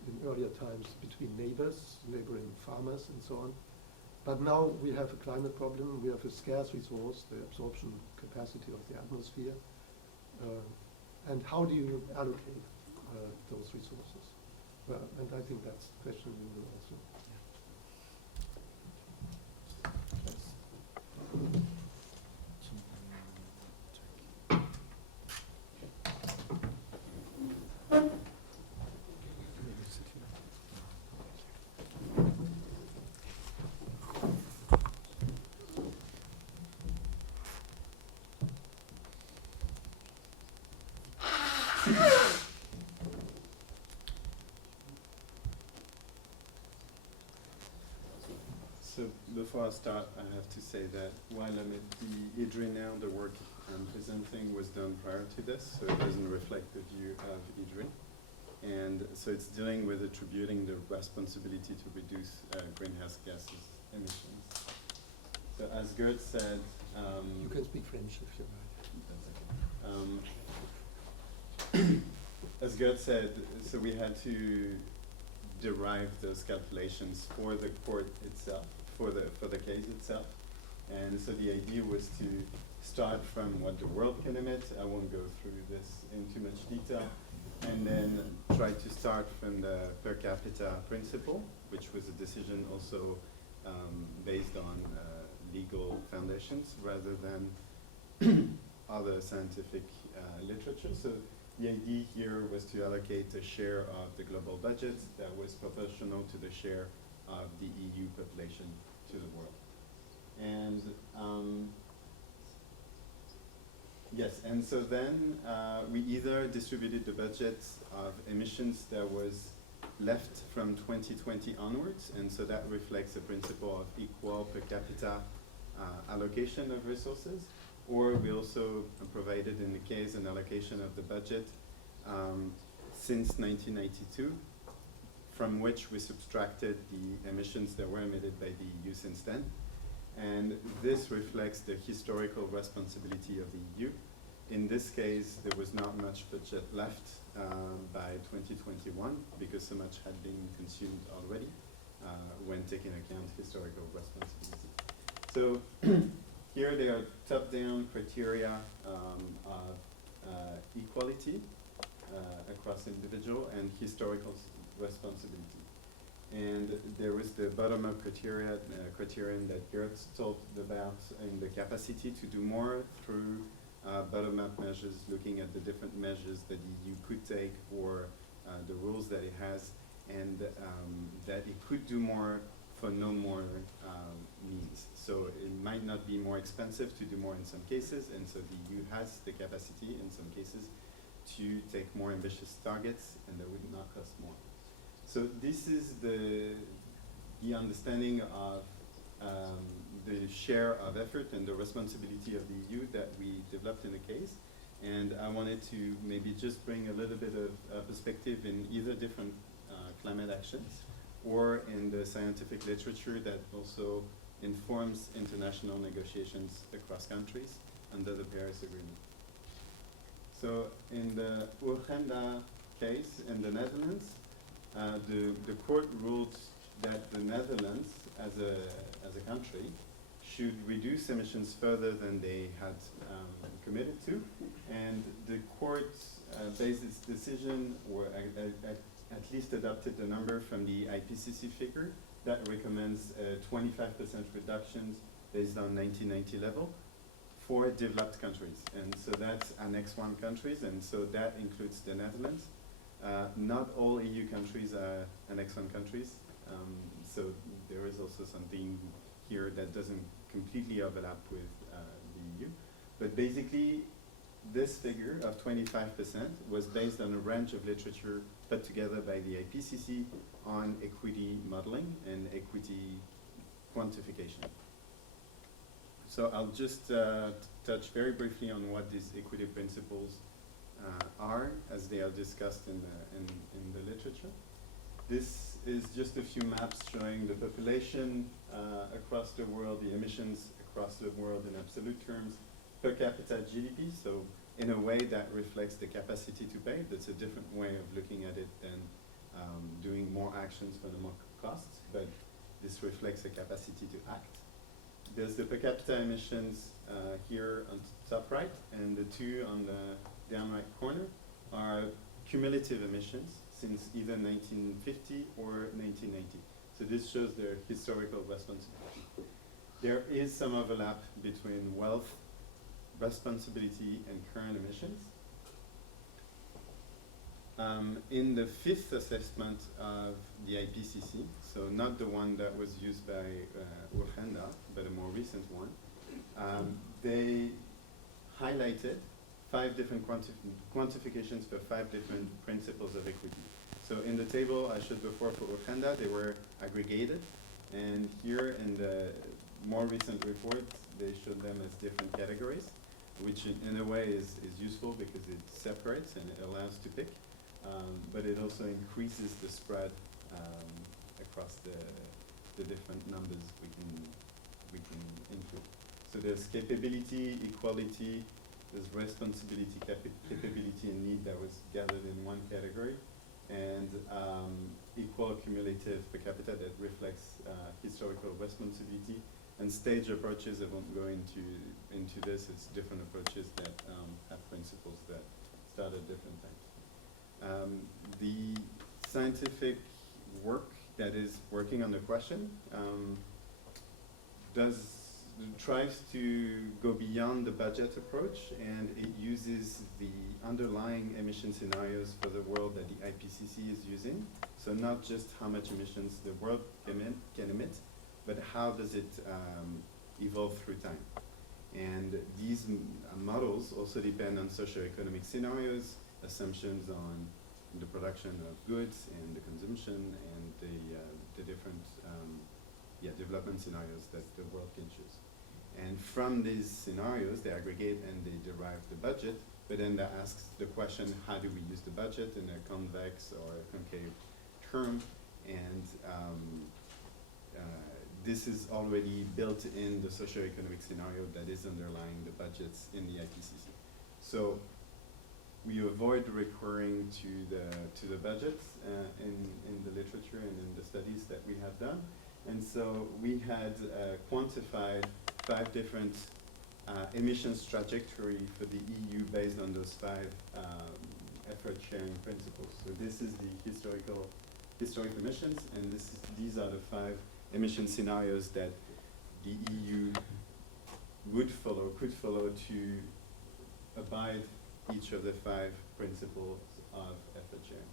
in earlier times between neighbors, neighboring farmers and so on. But now we have a climate problem, we have a scarce resource, the absorption capacity of the atmosphere. And how do you allocate those resources? Well, and I think that's the question we will also. So before I start, I have to say that while I'm at the IDRI now, the work I'm presenting was done prior to this, so it doesn't reflect the view of IDRI. And so it's dealing with attributing the responsibility to reduce greenhouse gases emissions. So as Gerd said, You can speak French if you like. As Gerd said, so we had to derive those calculations for the court itself, for the case itself. And so the idea was to start from what the world can emit. I won't go through this in too much detail. And then try to start from the per capita principle, which was a decision also based on legal foundations rather than other scientific literature. So the idea here was to allocate a share of the global budget that was proportional to the share of the EU population to the world. And yes, and so then we either distributed the budget of emissions that was left from 2020 onwards, and so that reflects the principle of equal per capita allocation of resources, or we also provided in the case an allocation of the budget since 1992, from which we subtracted the emissions that were emitted by the EU since then. And this reflects the historical responsibility of the EU In this case, there was not much budget left by 2021 because so much had been consumed already when taking account historical responsibility. So here they are top-down criteria of equality across individual and historical responsibility. And there was the bottom-up criterion that Gerd talked about in the capacity to do more through bottom-up measures, looking at the different measures that the EU could take or the rules that it has, and that it could do more for no more means. So it might not be more expensive to do more in some cases, and so the EU has the capacity in some cases to take more ambitious targets, and that would not cost more. So this is the understanding of the share of effort and the responsibility of the EU that we developed in the case. And I wanted to maybe just bring a little bit of perspective in either different climate actions or in the scientific literature that also informs international negotiations across countries under the Paris Agreement. So in the Urgenda case in the Netherlands, the court ruled that the Netherlands as a country should reduce emissions further than they had committed to, and the court based its decision, or at least adopted the number from the IPCC figure that recommends 25% reductions based on 1990 level for developed countries. And so that's Annex 1 countries, and so that includes the Netherlands. Not all EU countries are Annex 1 countries, so there is also something here that doesn't completely overlap with the EU. But basically, this figure of 25% was based on a range of literature put together by the IPCC on equity modeling and equity quantification. So I'll just touch very briefly on what these equity principles are, as they are discussed in the literature. This is just a few maps showing the population across the world, the emissions across the world in absolute terms, per capita GDP, so in a way that reflects the capacity to pay. That's a different way of looking at it than doing more actions for the more costs, but this reflects a capacity to act. There's the per capita emissions here on the top right, and the two on the down right corner are cumulative emissions since either 1950 or 1990. So this shows their historical responsibility. There is some overlap between wealth, responsibility, and current emissions. In the fifth assessment of the IPCC, so not the one that was used by Urgenda, but a more recent one, they highlighted 5 different quantifications for 5 different principles of equity. So in the table I showed before for Urgenda, they were aggregated, and here in the more recent report, they showed them as different categories, which in a way is useful because it separates and it allows to pick, but it also increases the spread across the different numbers we can include. So there's capability, equality, there's responsibility, capability, and need that was gathered in one category, and equal cumulative per capita that reflects historical responsibility, and stage approaches. I won't go into this. It's different approaches that have principles that start at different times. The scientific work that is working on the question tries to go beyond the budget approach, and it uses the underlying emission scenarios for the world that the IPCC is using. So not just how much emissions the world can emit, but how does it evolve through time. And these models also depend on socioeconomic scenarios, assumptions on the production of goods and the consumption and the different development scenarios that the world can choose. And from these scenarios, they aggregate and they derive the budget, but then that asks the question, how do we use the budget in a convex or a concave term? And this is already built in the socioeconomic scenario that is underlying the budgets in the IPCC. So we avoid recurring to the budgets in the literature and in the studies that we have done. And so we had quantified 5 different emissions trajectory for the EU based on those 5 effort sharing principles. So this is the historic emissions, and these are the 5 emission scenarios that the EU could follow to abide each of the 5 principles of effort sharing.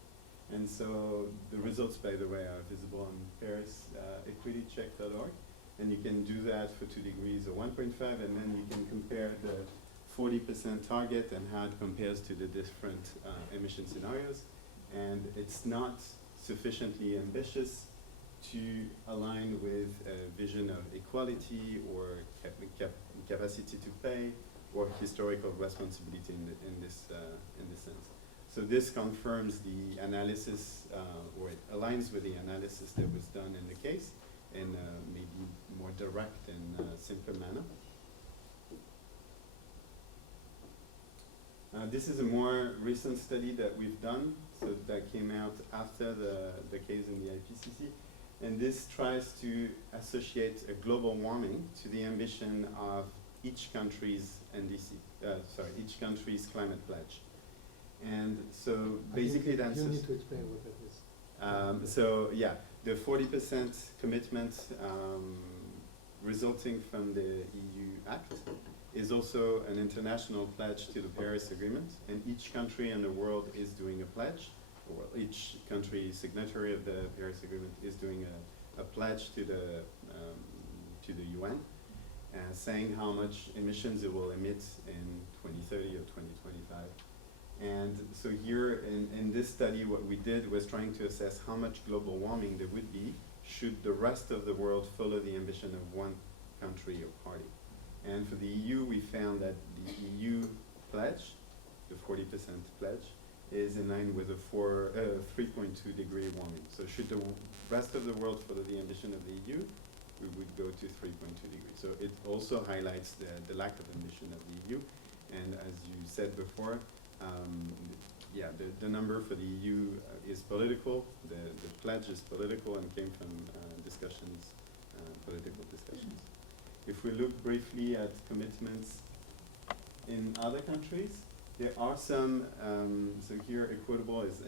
And so the results, by the way, are visible on parisequitycheck.org, and you can do that for 2 degrees or 1.5, and then you can compare the 40% target and how it compares to the different emission scenarios. And it's not sufficiently ambitious to align with a vision of equality or capacity to pay or historical responsibility in this sense. So this confirms the analysis, or it aligns with the analysis that was done in the case in a maybe more direct and simpler manner. This is a more recent study that we've done, so that came out after the case in the IPCC. And this tries to associate a global warming to the ambition of each country's each country's climate pledge. And so basically that's... You need to explain what that is. So yeah, the 40% commitment resulting from the EU Act is also an international pledge to the Paris Agreement, and each country in the world is doing a pledge, or each country signatory of the Paris Agreement is doing a pledge to the UN, saying how much emissions it will emit in 2030 or 2025. And so here in this study, what we did was trying to assess how much global warming there would be should the rest of the world follow the ambition of one country or party. And for the EU, we found that the EU pledge, the 40% pledge, is in line with a 3.2 degree warming. So should the rest of the world follow the ambition of the EU, we would go to 3.2 degrees. So it also highlights the lack of ambition of the EU. And as you said before, yeah, the number for the EU is political. The pledge is political and came from discussions, political discussions. If we look briefly at commitments in other countries, there are some, so here equitable is,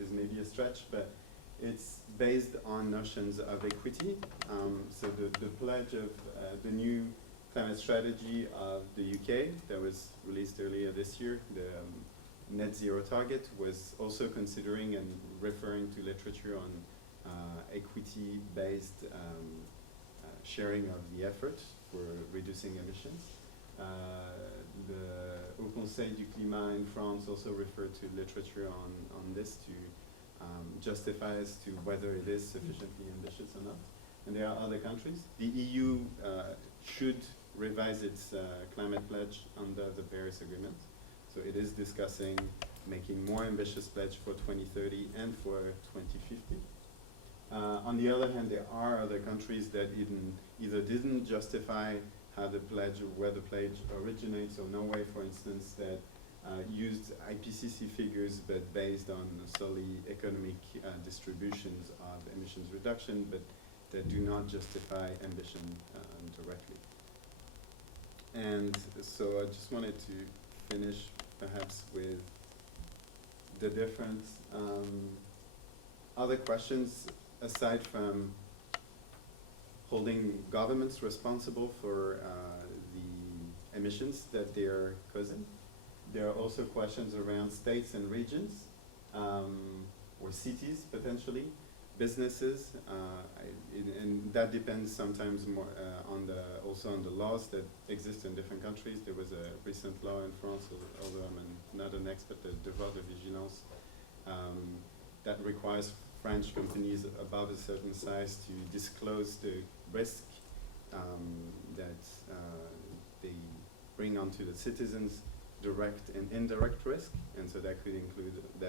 is maybe a stretch, but it's based on notions of equity. So the pledge of the new climate strategy of the UK that was released earlier this year, the net zero target, was also considering and referring to literature on equity-based sharing of the effort for reducing emissions. The Haut Conseil du Climat in France also referred to literature on this to justify as to whether it is sufficiently ambitious or not. And there are other countries. The EU should revise its climate pledge under the Paris Agreement. So it is discussing making more ambitious pledge for 2030 and for 2050. On the other hand, there are other countries that either didn't justify how the pledge, or where the pledge originates. So Norway, for instance, that used IPCC figures but based on solely economic distributions of emissions reduction, but that do not justify ambition directly. And so I just wanted to finish perhaps with the different other questions aside from holding governments responsible for the emissions that they are causing. There are also questions around states and regions, or cities potentially, businesses, and that depends sometimes more also on the laws that exist in different countries. There was a recent law in France, although I'm not an expert, the devoir de vigilance, that requires French companies above a certain size to disclose the risk that they bring onto the citizens, direct and indirect risk, and so that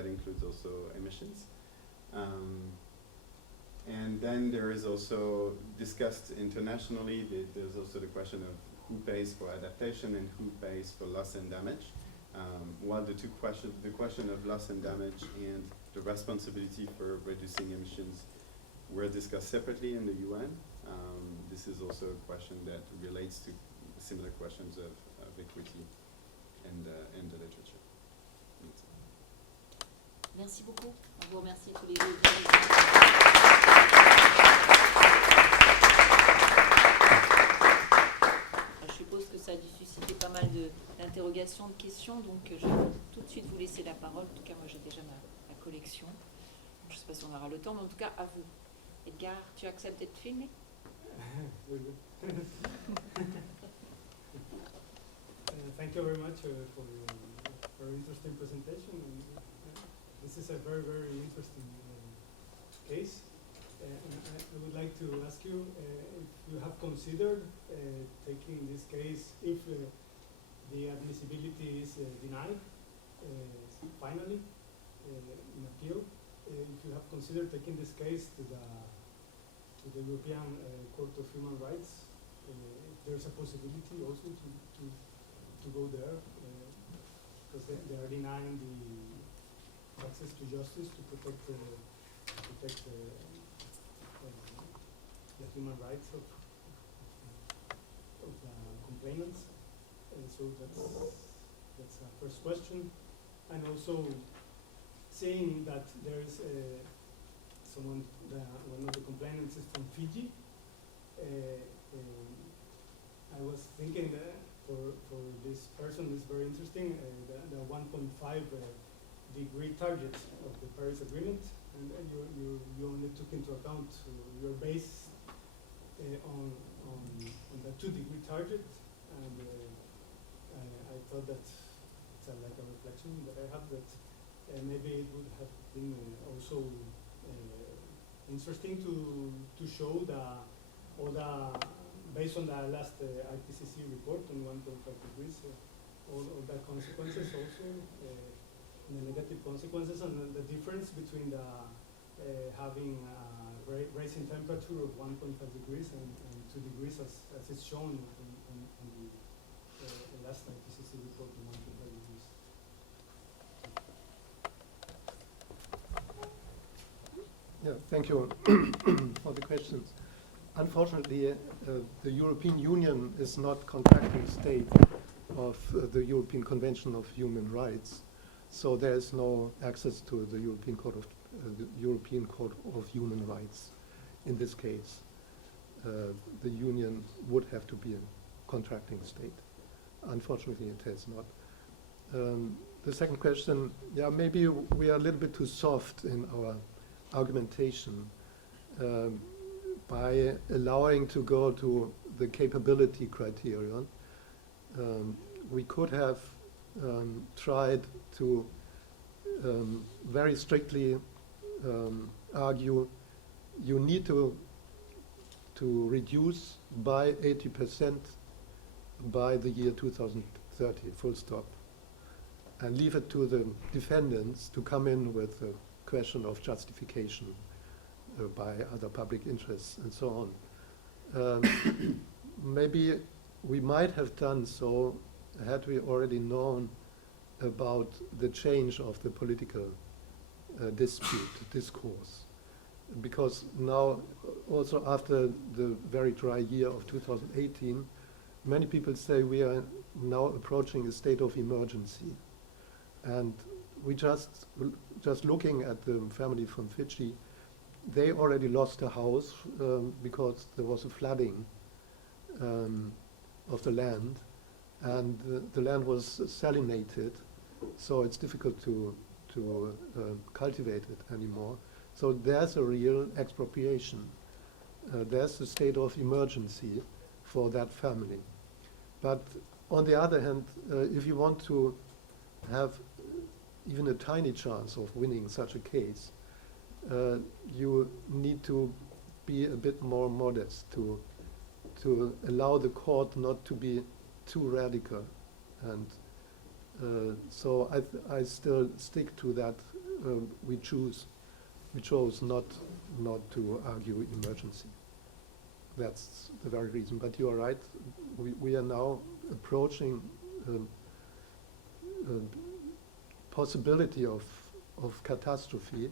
includes also emissions. And then there is also discussed internationally, there's also the question of who pays for adaptation and who pays for loss and damage. while the question of loss and damage and the responsibility for reducing emissions were discussed separately in the UN. This is also a question that relates to similar questions of equity in the literature. Merci beaucoup. On vous remercie tous les deux. Je suppose que ça a dû susciter pas mal d'interrogations, de questions, donc je vais tout de suite vous laisser la parole. En tout cas, moi j'ai déjà ma collection. Je ne sais pas si on aura le temps, mais en tout cas, à vous. Edgar, tu acceptes d'être filmé? Oui, oui. Thank you very much for your very interesting presentation. This is a very, very interesting case. And I would like to ask you if you have considered taking this case if the admissibility is denied finally in appeal. If you have considered taking this case to the European Court of Human Rights, if there's a possibility also to go there, because they are denying the access to justice to protect the human rights of the complainants. So that's a first question. And also seeing that there is one of the complainants is from Fiji. I was thinking for this person is very interesting, the 1.5 degree target of the Paris Agreement, and you only took into account your base on the 2-degree target, and I thought that it's like a reflection that I have that maybe it would have been also interesting to show based on the last IPCC report on 1.5 degrees, all the consequences also, the negative consequences, and the difference between the having rising temperature of 1.5 degrees and 2 degrees as is shown on the last IPCC report on 1.5 degrees. Yeah, thank you for the questions. Unfortunately, the European Union is not contracting state of the European Convention of Human Rights, so there is no access to the European Court of Human Rights. In this case, the Union would have to be a contracting state. Unfortunately, it has not. The second question, yeah, maybe we are a little bit too soft in our argumentation by allowing to go to the capability criterion. We could have tried to very strictly argue you need to reduce by 80% by the year 2030, full stop, and leave it to the defendants to come in with a question of justification by other public interests and so on. Maybe we might have done so had we already known about the change of the political discourse. Because now, also after the very dry year of 2018, many people say we are now approaching a state of emergency. And we just looking at the family from Fiji, they already lost a house because there was a flooding of the land, and the land was salinated, so it's difficult to cultivate it anymore. So there's a real expropriation. There's a state of emergency for that family. But on the other hand, if you want to have even a tiny chance of winning such a case, you need to be a bit more modest to allow the court not to be too radical. And so I still stick to that. We chose not to argue emergency. That's the very reason. But you are right. We are now approaching possibility of catastrophe,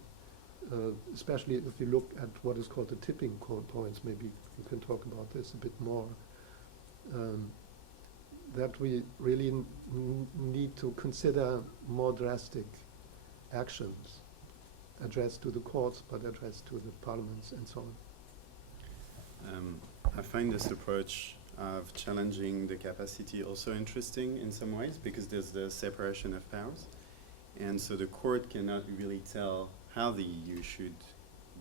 especially if you look at what is called the tipping points. Maybe you can talk about this a bit more. That we really need to consider more drastic actions addressed to the courts, but addressed to the parliaments and so on. I find this approach of challenging the capacity also interesting in some ways, because there's the separation of powers, and so the court cannot really tell how the EU should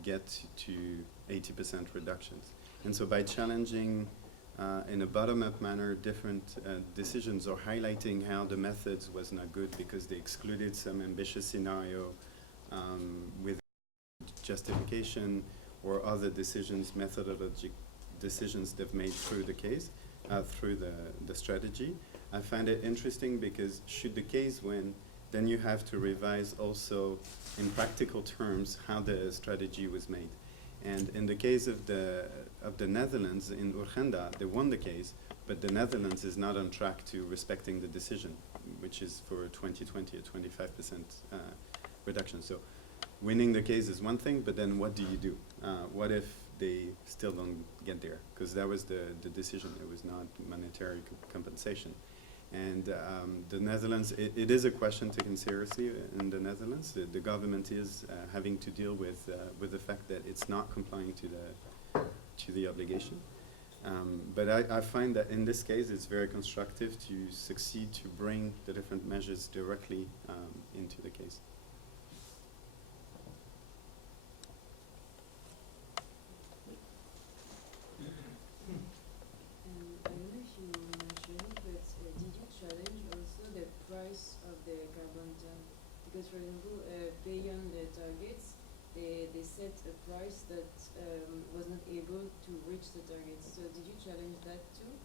get to 80% reductions. And so by challenging in a bottom-up manner different decisions, or highlighting how the methods was not good because they excluded some ambitious scenario with justification, or other decisions, methodologic decisions they've made through the case, through the strategy. I find it interesting because should the case win, then you have to revise also in practical terms how the strategy was made. And in the case of the Netherlands, in Urgenda, they won the case, but the Netherlands is not on track to respecting the decision, which is for 2020 a 25% reduction. So winning the case is one thing, but then what do you do? What if they still don't get there? Because that was the decision. It was not monetary compensation. And the Netherlands, it is a question taken seriously in the Netherlands. The government is having to deal with the fact that it's not complying to the obligation. But I find that in this case it's very constructive to succeed to bring the different measures directly into the case. Price of the carbon jam, because for example, beyond the targets, they set a price that was not able to reach the targets. So did you challenge that too,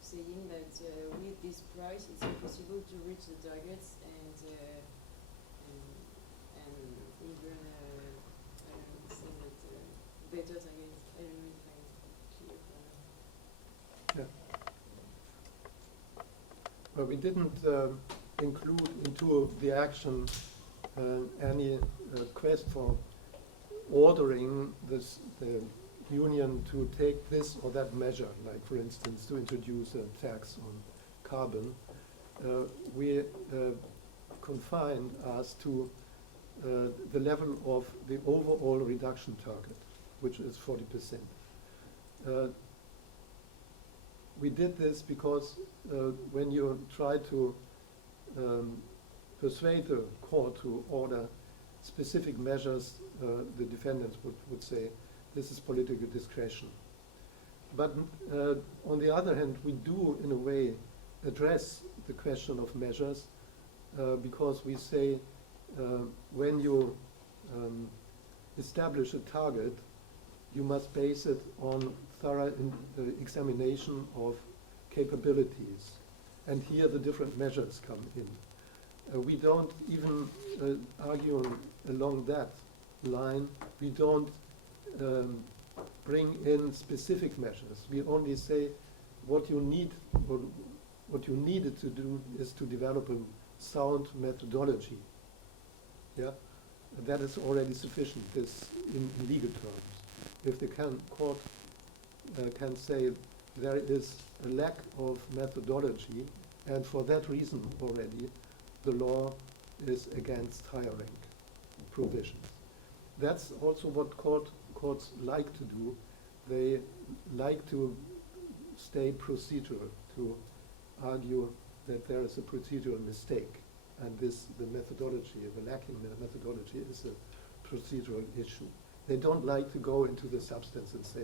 saying that with this price it's impossible to reach the targets, and even say that better targets? I don't know if I'm clear for now. Yeah. Well, we didn't include into the action any quest for ordering the union to take this or that measure, like for instance to introduce a tax on carbon. We confined us to the level of the overall reduction target, which is 40%. We did this because when you try to persuade the court to order specific measures, the defendants would say this is political discretion. But on the other hand, we do in a way address the question of measures because we say when you establish a target, you must base it on thorough examination of capabilities. And here the different measures come in. We don't even argue along that line. We don't bring in specific measures. We only say what you need, or what you needed to do is to develop a sound methodology. Yeah, that is already sufficient. This in legal terms. If the court can say there is a lack of methodology, and for that reason already, the law is against higher rank provisions. That's also what courts like to do. They like to stay procedural, to argue that there is a procedural mistake, and the methodology, the lacking methodology, is a procedural issue. They don't like to go into the substance and say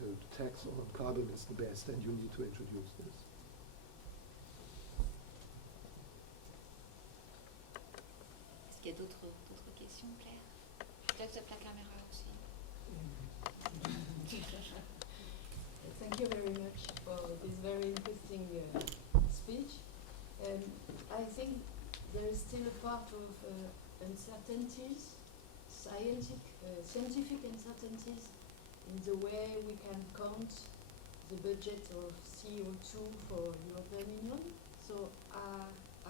the tax on carbon is the best and you need to introduce this. Est-ce qu'il y a d'autres questions, Claire? Peut-être la caméra aussi. Thank you very much for this very interesting speech. I think there is still a part of uncertainties, scientific uncertainties in the way we can count the budget of CO2 for European Union. So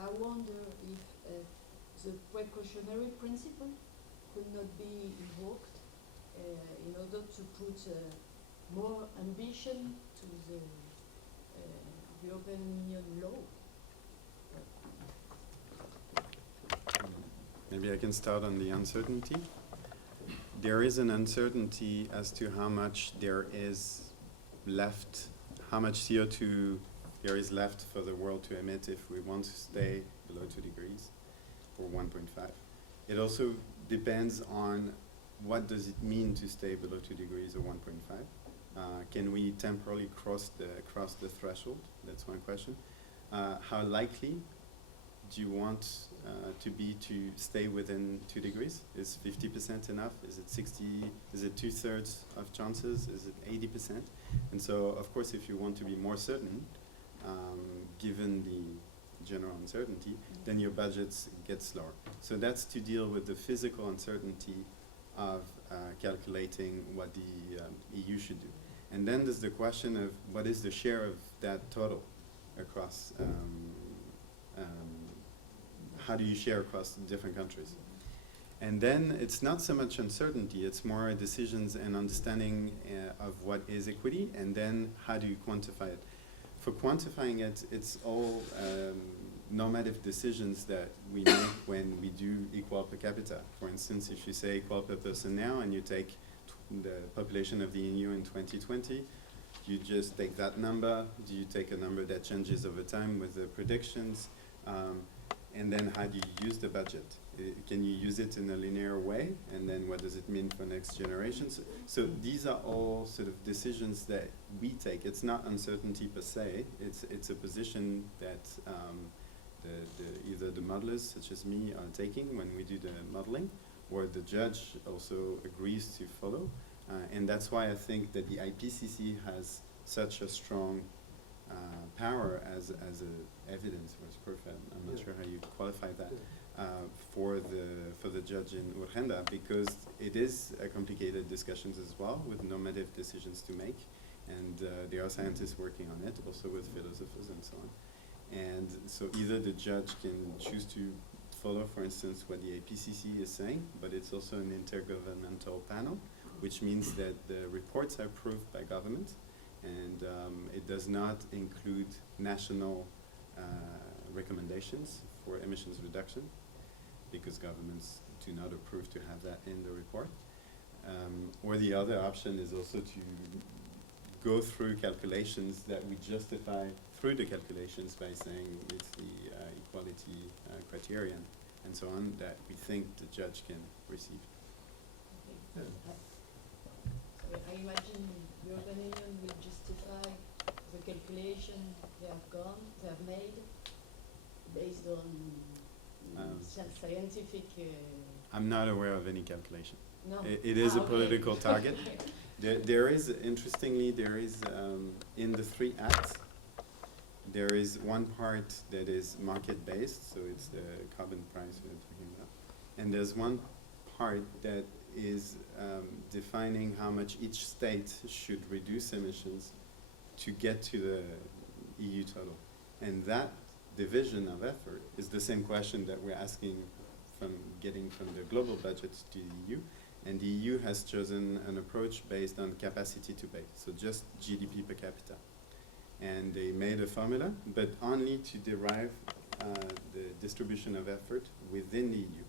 I wonder if the precautionary principle could not be invoked in order to put more ambition to the European Union law. Maybe I can start on the uncertainty. There is an uncertainty as to how much there is left, how much CO2 there is left for the world to emit if we want to stay below 2 degrees or 1.5. It also depends on what does it mean to stay below 2 degrees or 1.5. Can we temporarily cross the threshold? That's one question. How likely do you want to be to stay within 2 degrees? Is 50% enough? Is it 60? Is it 2/3 of chances? Is it 80%? And so, of course, if you want to be more certain, given the general uncertainty, then your budgets get slower. So that's to deal with the physical uncertainty of calculating what the EU should do. And then there's the question of what is the share of that total across, how do you share across different countries? And then it's not so much uncertainty, it's more decisions and understanding of what is equity, and then how do you quantify it? For quantifying it, it's all normative decisions that we make when we do equal per capita. For instance, if you say equal per person now and you take the population of the EU in 2020, you just take that number, do you take a number that changes over time with the predictions, and then how do you use the budget? Can you use it in a linear way? And then what does it mean for next generations? So these are all sort of decisions that we take. It's not uncertainty per se. It's a position that either the modelers, such as me, are taking when we do the modeling, or the judge also agrees to follow. And that's why I think that the IPCC has such a strong power as a evidence or as proof. I'm not sure how you qualify that. For the judge in Urgenda, because it is a complicated discussions as well with normative decisions to make, and there are scientists working on it, also with philosophers and so on. And so either the judge can choose to follow, for instance, what the IPCC is saying, but it's also an intergovernmental panel, which means that the reports are approved by government, and it does not include national recommendations for emissions reduction, because governments do not approve to have that in the report. Or the other option is also to go through calculations that we justify through the calculations by saying it's the equality criterion and so on that we think the judge can receive. Okay. So I imagine the European Union will justify the calculation they have made based on scientific. I'm not aware of any calculation. No. It is a Okay. political target. There is, interestingly, in the 3 acts, there is one part that is market-based, so it's the carbon price we're talking about. And there's one part that is defining how much each state should reduce emissions to get to the EU total. And that division of effort is the same question that we're asking getting from the global budget to the EU. And the EU has chosen an approach based on capacity to pay, so just GDP per capita. And they made a formula, but only to derive the distribution of effort within the EU.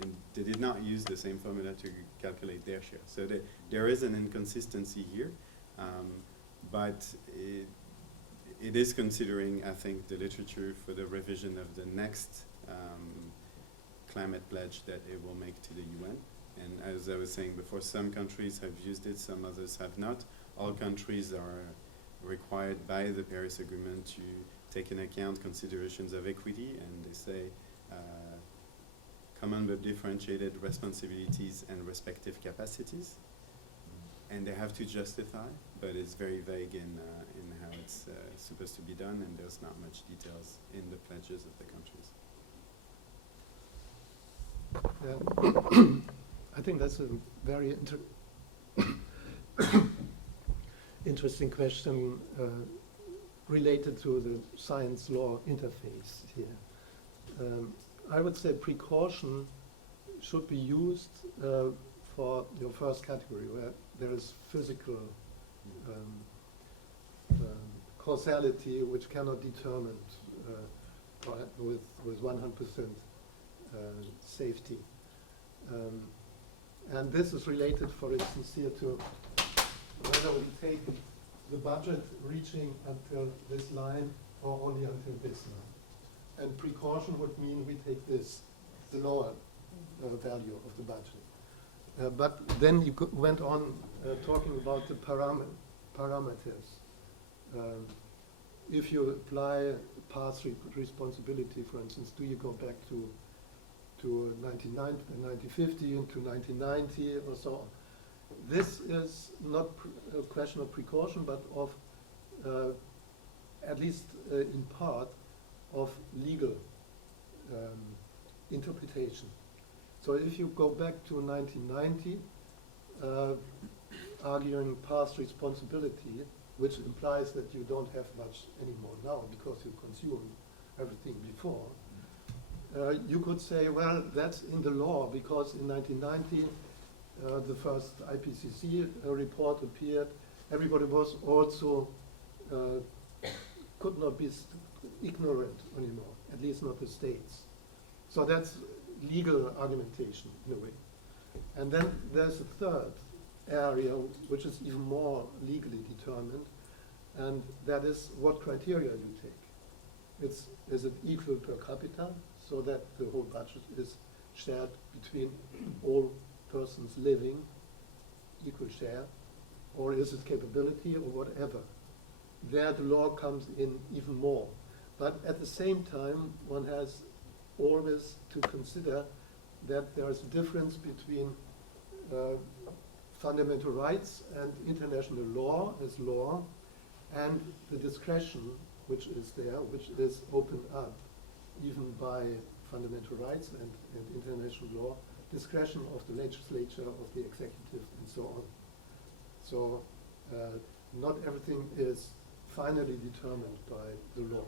And they did not use the same formula to calculate their share. So there is an inconsistency here, but it is considering, I think, the literature for the revision of the next climate pledge that it will make to the UN. And as I was saying before, some countries have used it, some others have not. All countries are required by the Paris Agreement to take into account considerations of equity, and they say common but differentiated responsibilities and respective capacities. And they have to justify, but it's very vague in how it's supposed to be done, and there's not much details in the pledges of the countries. I think that's a very interesting question related to the science-law interface here. I would say precaution should be used for your first category, where there is physical causality which cannot determine with 100% safety. And this is related, for instance, here to whether we take the budget reaching until this line or only until this line. And precaution would mean we take this, the lower value of the budget. But then you went on talking about the parameters. If you apply path responsibility, for instance, do you go back to 1950 into 1990 or so on? This is not a question of precaution, but of, at least in part, of legal interpretation. So if you go back to 1990, arguing past responsibility, which implies that you don't have much anymore now because you consumed everything before, you could say, well, that's in the law because in 1990 the first IPCC report appeared. Everybody was also could not be ignorant anymore, at least not the states. So that's legal argumentation in a way. And then there's a third area which is even more legally determined, and that is what criteria you take. Is it equal per capita, so that the whole budget is shared between all persons living, equal share, or is it capability or whatever? There the law comes in even more. But at the same time, one has always to consider that there is a difference between fundamental rights and international law as law, and the discretion which is there, which is opened up even by fundamental rights and international law, discretion of the legislature, of the executive, and so on. So not everything is finally determined by the law.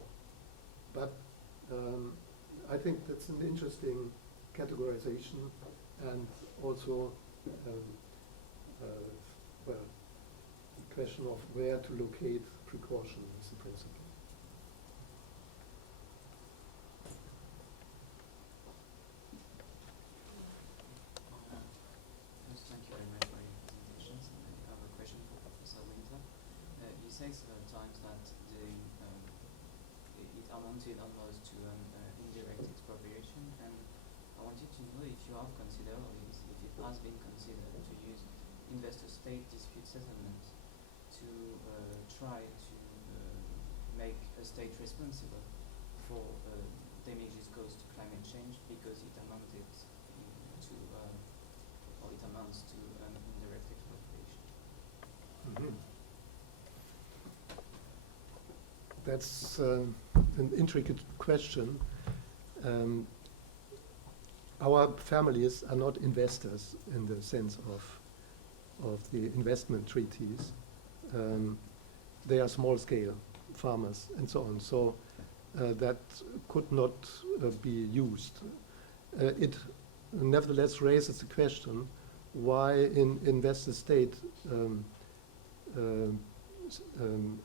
But I think that's an interesting categorization, and also well, the question of where to locate precaution is the principle. Thank you very much for your presentations. I have a question for Professor Winter. You say several times that it amounted almost to an indirect expropriation, and I wanted to know if you have considered, or if it has been considered, to use investor-state dispute settlement to try to make a state responsible for damages caused to climate change, because it amounted to, or it amounts to an indirect expropriation. Mm-hmm. That's an intricate question. Our families are not investors in the sense of the investment treaties. They are small-scale farmers and so on. So that could not be used. It nevertheless raises the question why in investor-state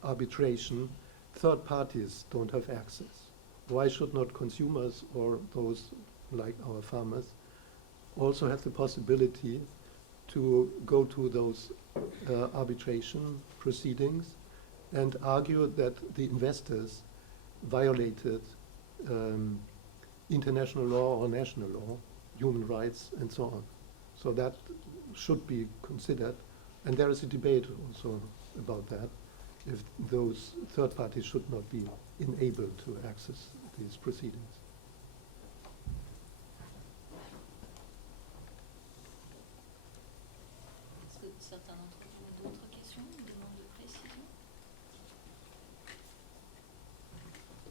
arbitration third parties don't have access. Why should not consumers or those like our farmers also have the possibility to go to those arbitration proceedings and argue that the investors violated international law or national law, human rights, and so on. So that should be considered, and there is a debate also about that, if those third parties should not be enabled to access these proceedings. Est-ce que certains d'entre vous ont d'autres questions, ou demandes de précision?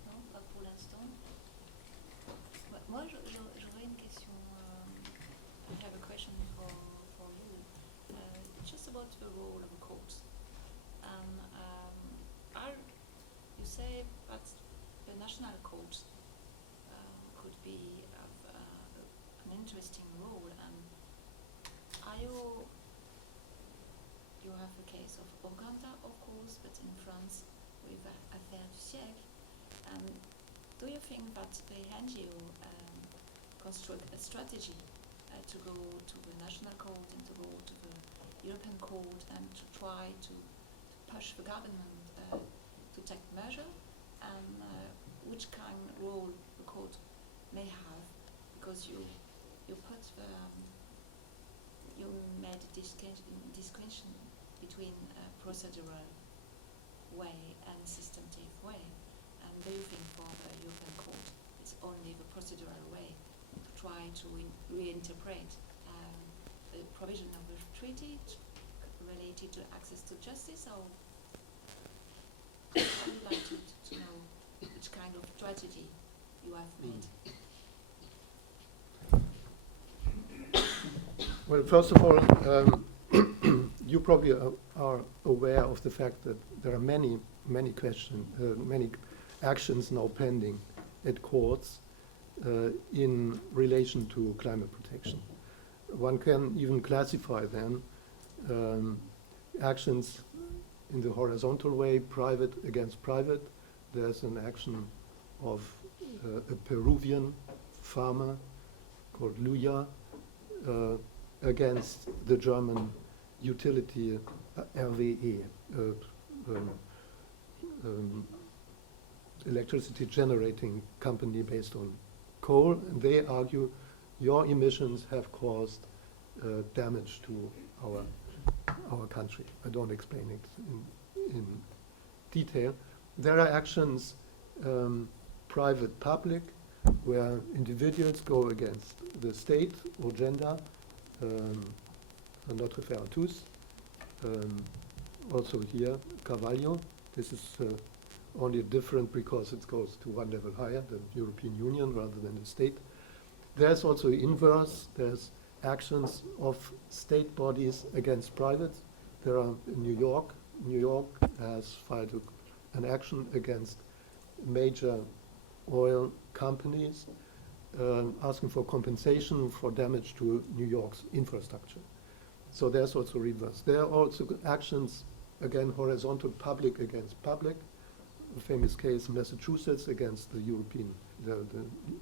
Non, pas pour l'instant. Moi, j'aurais une question. I have a question for you. Just about the role of courts. You say that the national courts could be of an interesting role. You have the case of Uganda, of course, but in France with Affaire du siècle. Do you think that the NGO construct a strategy to go to the national court and to go to the European court and to try to push the government to take measure, and which kind of role the court may have, because you put you made a distinction between procedural way and systematic way, and do you think for the European court it's only the procedural way to try to reinterpret the provision of the treaty related to access to justice, or I would like to know which kind of strategy you have made. Well, first of all, you probably are aware of the fact that there are many actions now pending at courts in relation to climate protection. One can even classify them actions in the horizontal way, private against private. There's an action of a Peruvian farmer called Luya against the German utility RWE, electricity generating company based on coal. And they argue your emissions have caused damage to our country. I don't explain it in detail. There are actions, private-public, where individuals go against the state or gender, notre faire à tous. Also here, Carvalho. This is only different because it goes to one level higher, the European Union rather than the state. There's also inverse. There's actions of state bodies against private. There are in New York. New York has filed an action against major oil companies asking for compensation for damage to New York's infrastructure. So there's also reverse. There are also actions, again, horizontal, public against public. A famous case in Massachusetts against the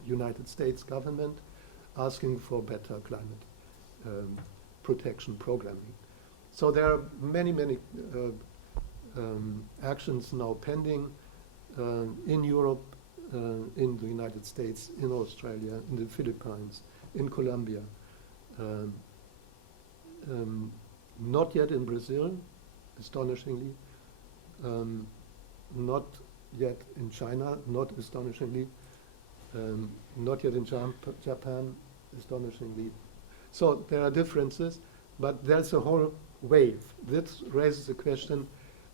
United States government, asking for better climate protection programming. So there are many actions now pending in Europe, in the United States, in Australia, in the Philippines, in Colombia. Not yet in Brazil, astonishingly. Not yet in China, not astonishingly. Not yet in Japan, astonishingly. So there are differences, but there's a whole wave. This raises the question,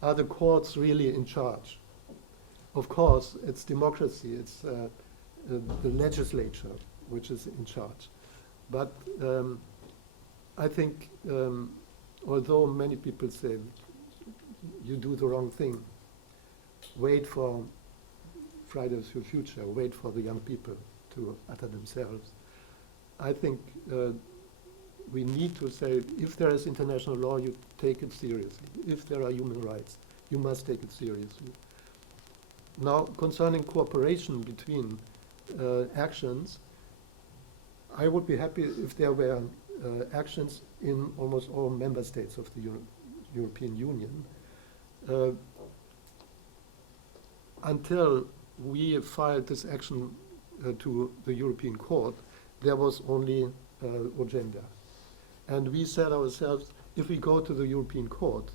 are the courts really in charge? Of course, it's democracy, it's the legislature which is in charge. But I think, although many people say you do the wrong thing, wait for Fridays for Future, wait for the young people to utter themselves. I think we need to say, if there is international law, you take it seriously. If there are human rights, you must take it seriously. Now, concerning cooperation between actions, I would be happy if there were actions in almost all member states of the European Union. Until we filed this action to the European Court, there was only agenda. And we said ourselves, if we go to the European Court,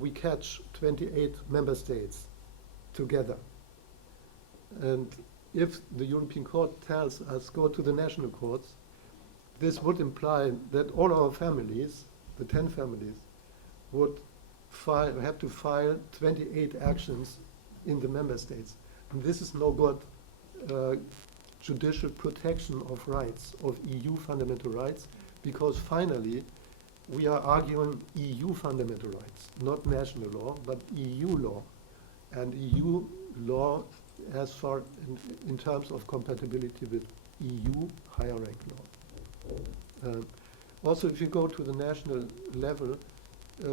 we catch 28 member states together. And if the European Court tells us go to the national courts, this would imply that all our families, the 10 families, would have to file 28 actions in the member states. And this is no good judicial protection of rights, of EU fundamental rights, because finally we are arguing EU fundamental rights, not national law, but EU law. And EU law as far in terms of compatibility with EU higher rank law. Also, if you go to the national level,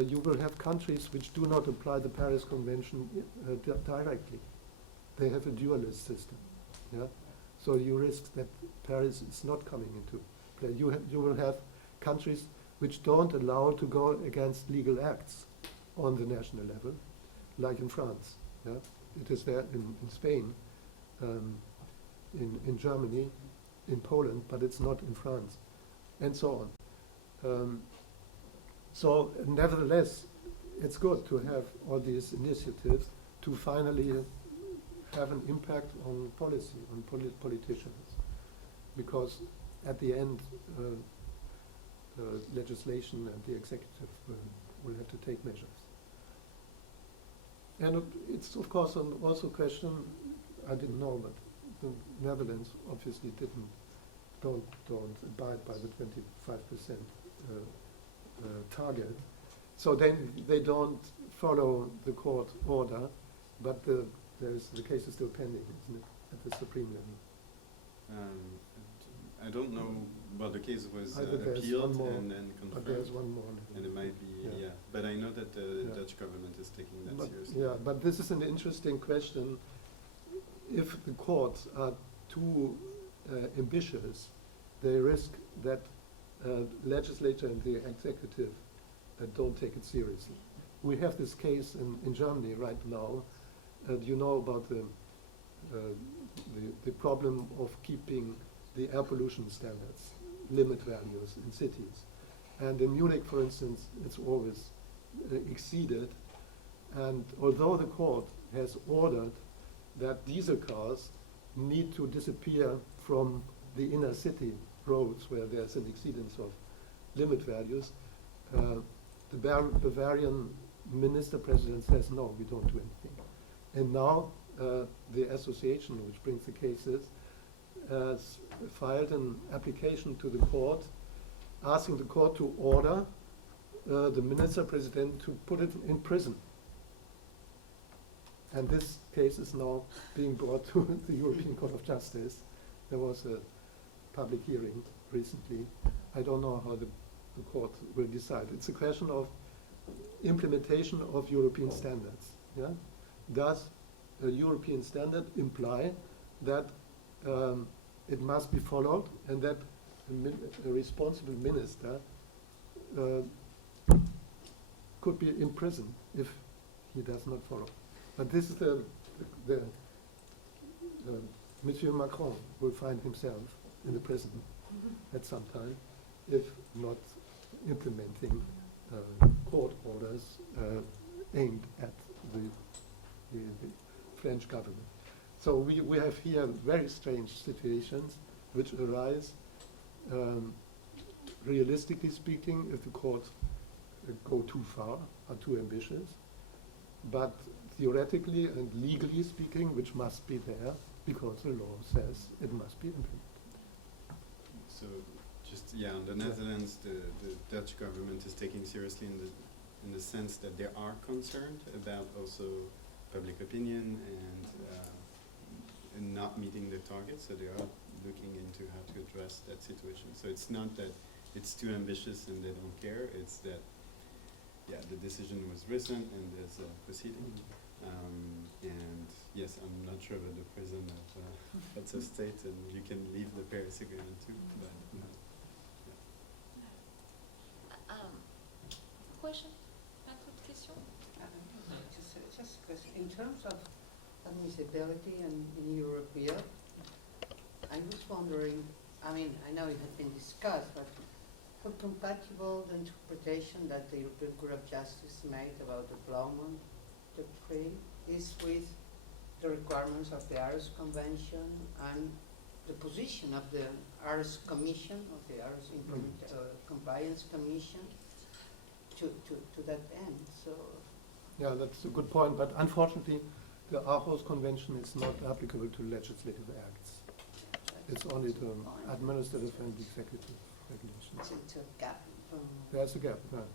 you will have countries which do not apply the Paris Convention directly. They have a dualist system. Yeah? So you risk that Paris is not coming into play. You will have countries which don't allow to go against legal acts on the national level, like in France. Yeah? It is there in Spain, in Germany, in Poland, but it's not in France, and so on. So nevertheless, it's good to have all these initiatives to finally have an impact on policy, on politicians, because at the end, legislation and the executive will have to take measures. And it's of course also a question, I didn't know, but the Netherlands obviously don't abide by the 25% target. So then they don't follow the court order, but the case is still pending, isn't it, at the Supreme level? I don't know. Well, the case was There's appealed one more, and but confirmed. there's one more. And it might be, Yeah. But I know that the Yeah. Dutch government is taking that But, seriously. yeah, but this is an interesting question. If the courts are too ambitious, they risk that legislature and the executive don't take it seriously. We have this case in Germany right now. Do you know about the problem of keeping the air pollution standards, limit values in cities? And in Munich, for instance, it's always exceeded. And although the court has ordered that diesel cars need to disappear from the inner city roads where there's an exceedance of limit values, the Bavarian minister president says, no, we don't do anything. And now the association which brings the cases has filed an application to the court asking the court to order the minister president to put it in prison. And this case is now being brought to the European Court of Justice. There was a public hearing recently. I don't know how the court will decide. It's a question of implementation of European standards. Yeah? Does a European standard imply that it must be followed and that a responsible minister could be in prison if he does not follow? But this is Monsieur Macron will find himself in the prison at some time if not implementing court orders aimed at the French government. So we have here very strange situations which arise, realistically speaking, if the courts go too far, are too ambitious, but theoretically and legally speaking, which must be there because the law says it must be implemented. So, just on the Netherlands, the Dutch government is taking seriously in the sense that they are concerned about also public opinion and not meeting the targets. So they are looking into how to address that situation. So it's not that it's too ambitious and they don't care. It's that the decision was recent and there's a proceeding. And yes, I'm not sure about the prison of that's a state, and you can leave the Paris Agreement too. But Question? Une autre question? Just a question. In terms of admissibility in European, I was wondering, I mean, I know it has been discussed, but how compatible the interpretation that the European Court of Justice made about the Plowman Decree is with the requirements of the Aarhus Convention and the position of the Aarhus Commission, of the Aarhus Compliance Commission, to that end. So. Yeah, that's a good point, but unfortunately the Aarhus Convention is not applicable to legislative acts. It's only to administrative and executive regulations. It's a gap. There's a gap, yeah.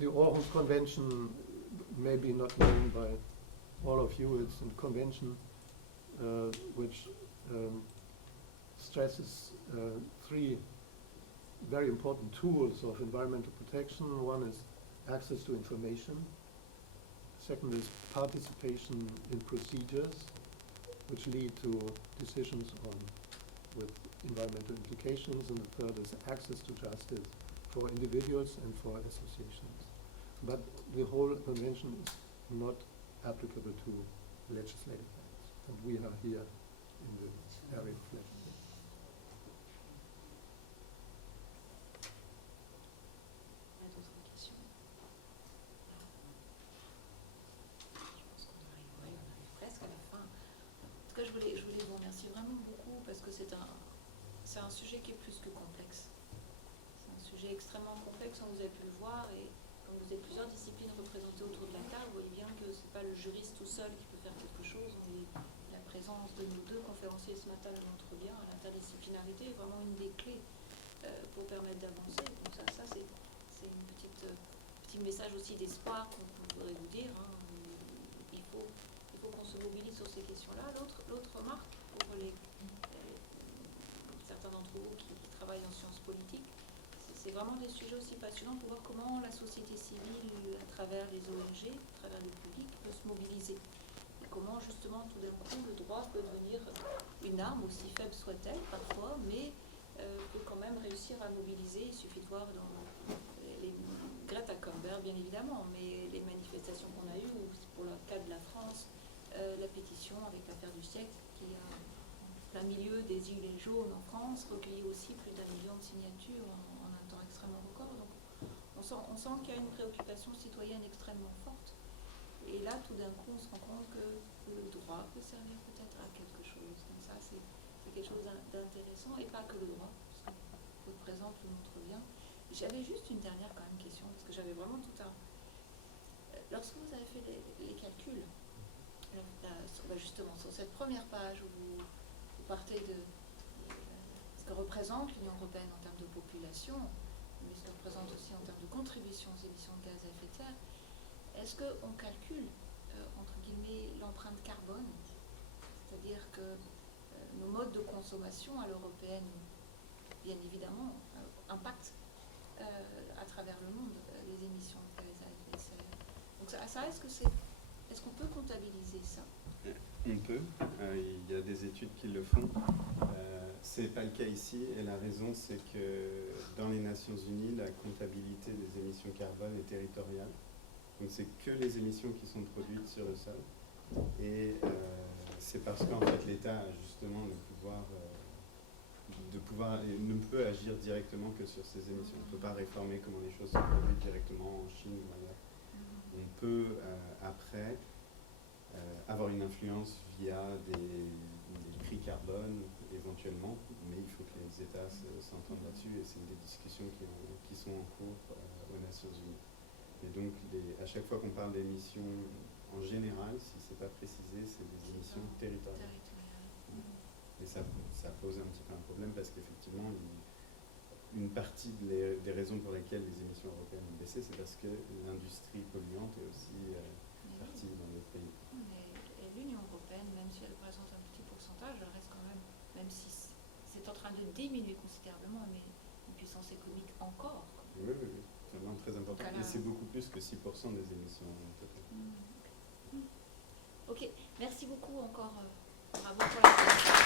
The Aarhus Convention maybe not known by all of you. It's a convention which stresses three very important tools of environmental protection. One is access to information. Second is participation in procedures which lead to decisions with environmental implications. And the third is access to justice for individuals and for associations. But the whole convention is not applicable to legislative acts. And we are here in the area of legislation. Il y a d'autres questions? Je pense qu'on arrive, oui, on arrive presque à la fin. En tout cas, je voulais vous remercier vraiment beaucoup parce que c'est un sujet qui est plus que complexe. C'est un sujet extrêmement complexe, comme vous avez pu le voir, et comme vous avez plusieurs disciplines représentées autour de la table, vous voyez bien que ce n'est pas le juriste tout seul qui peut faire quelque chose. La présence de nos deux conférenciers ce matin le montre bien. L'interdisciplinarité est vraiment une des clés pour permettre d'avancer. Donc ça c'est une petit message aussi d'espoir qu'on voudrait vous dire. Hein. Il faut qu'on se mobilise sur ces questions-là. L'autre remarque pour certains d'entre vous qui travaillent en sciences politiques, c'est vraiment des sujets aussi passionnants pour voir comment la société civile, à travers les ONG, à travers le public, peut se mobiliser. Et comment justement tout d'un coup le droit peut devenir une arme, aussi faible soit-elle parfois, mais peut quand même réussir à mobiliser. Il suffit de voir dans les Greta Thunberg bien évidemment, mais les manifestations qu'on a eues, ou pour le cas de la France, la pétition avec l'affaire du siècle qui a plein milieu des gilets jaunes en France, recueilli aussi plus d'1 million de signatures en un temps extrêmement record. Donc on sent qu'il y a une préoccupation citoyenne extrêmement forte. Et là, tout d'un coup, on se rend compte que le droit peut servir peut-être à quelque chose. Donc ça, c'est quelque chose d'intéressant, et pas que le droit, parce que votre présence le montre bien. J'avais juste une dernière quand même question, parce que j'avais vraiment tout un... Lorsque vous avez fait les calculs, justement, sur cette première page où vous partez de ce que représente l'Union européenne en termes de population, mais ce que représente aussi en termes de contribution aux émissions de gaz à effet de serre, est-ce qu'on calcule, entre guillemets, l'empreinte carbone? C'est-à-dire que nos modes de consommation à l'européenne, bien évidemment, impactent à travers le monde les émissions de gaz à effet de serre. Donc ça est-ce qu'on peut comptabiliser ça? On peut. Il y a des études qui le font. C'est pas le cas ici, et la raison, c'est que dans les Nations Unies, la comptabilité des émissions carbone est territoriale. Donc c'est que les émissions qui sont produites sur le sol. Et c'est parce qu'en fait l'État a justement ne peut agir directement que sur ces émissions. On ne peut pas réformer comment les choses sont produites directement en Chine ou ailleurs. On peut après avoir une influence via des prix carbone éventuellement, mais il faut que les États s'entendent là-dessus, et c'est des discussions qui sont en cours aux Nations Unies. Et donc à chaque fois qu'on parle d'émissions en général, si ce n'est pas précisé, c'est des émissions territoriales. Et ça pose un petit peu un problème, parce qu'effectivement, une partie des raisons pour lesquelles les émissions européennes ont baissé, c'est parce que l'industrie polluante est aussi partie dans les pays. Et l'Union européenne, même si elle présente un petit pourcentage, elle reste quand même si c'est en train de diminuer considérablement, mais une puissance économique encore. Oui, c'est vraiment très important. Et c'est beaucoup plus que 6% des émissions totales. Ok, merci beaucoup encore. Bravo pour la présentation.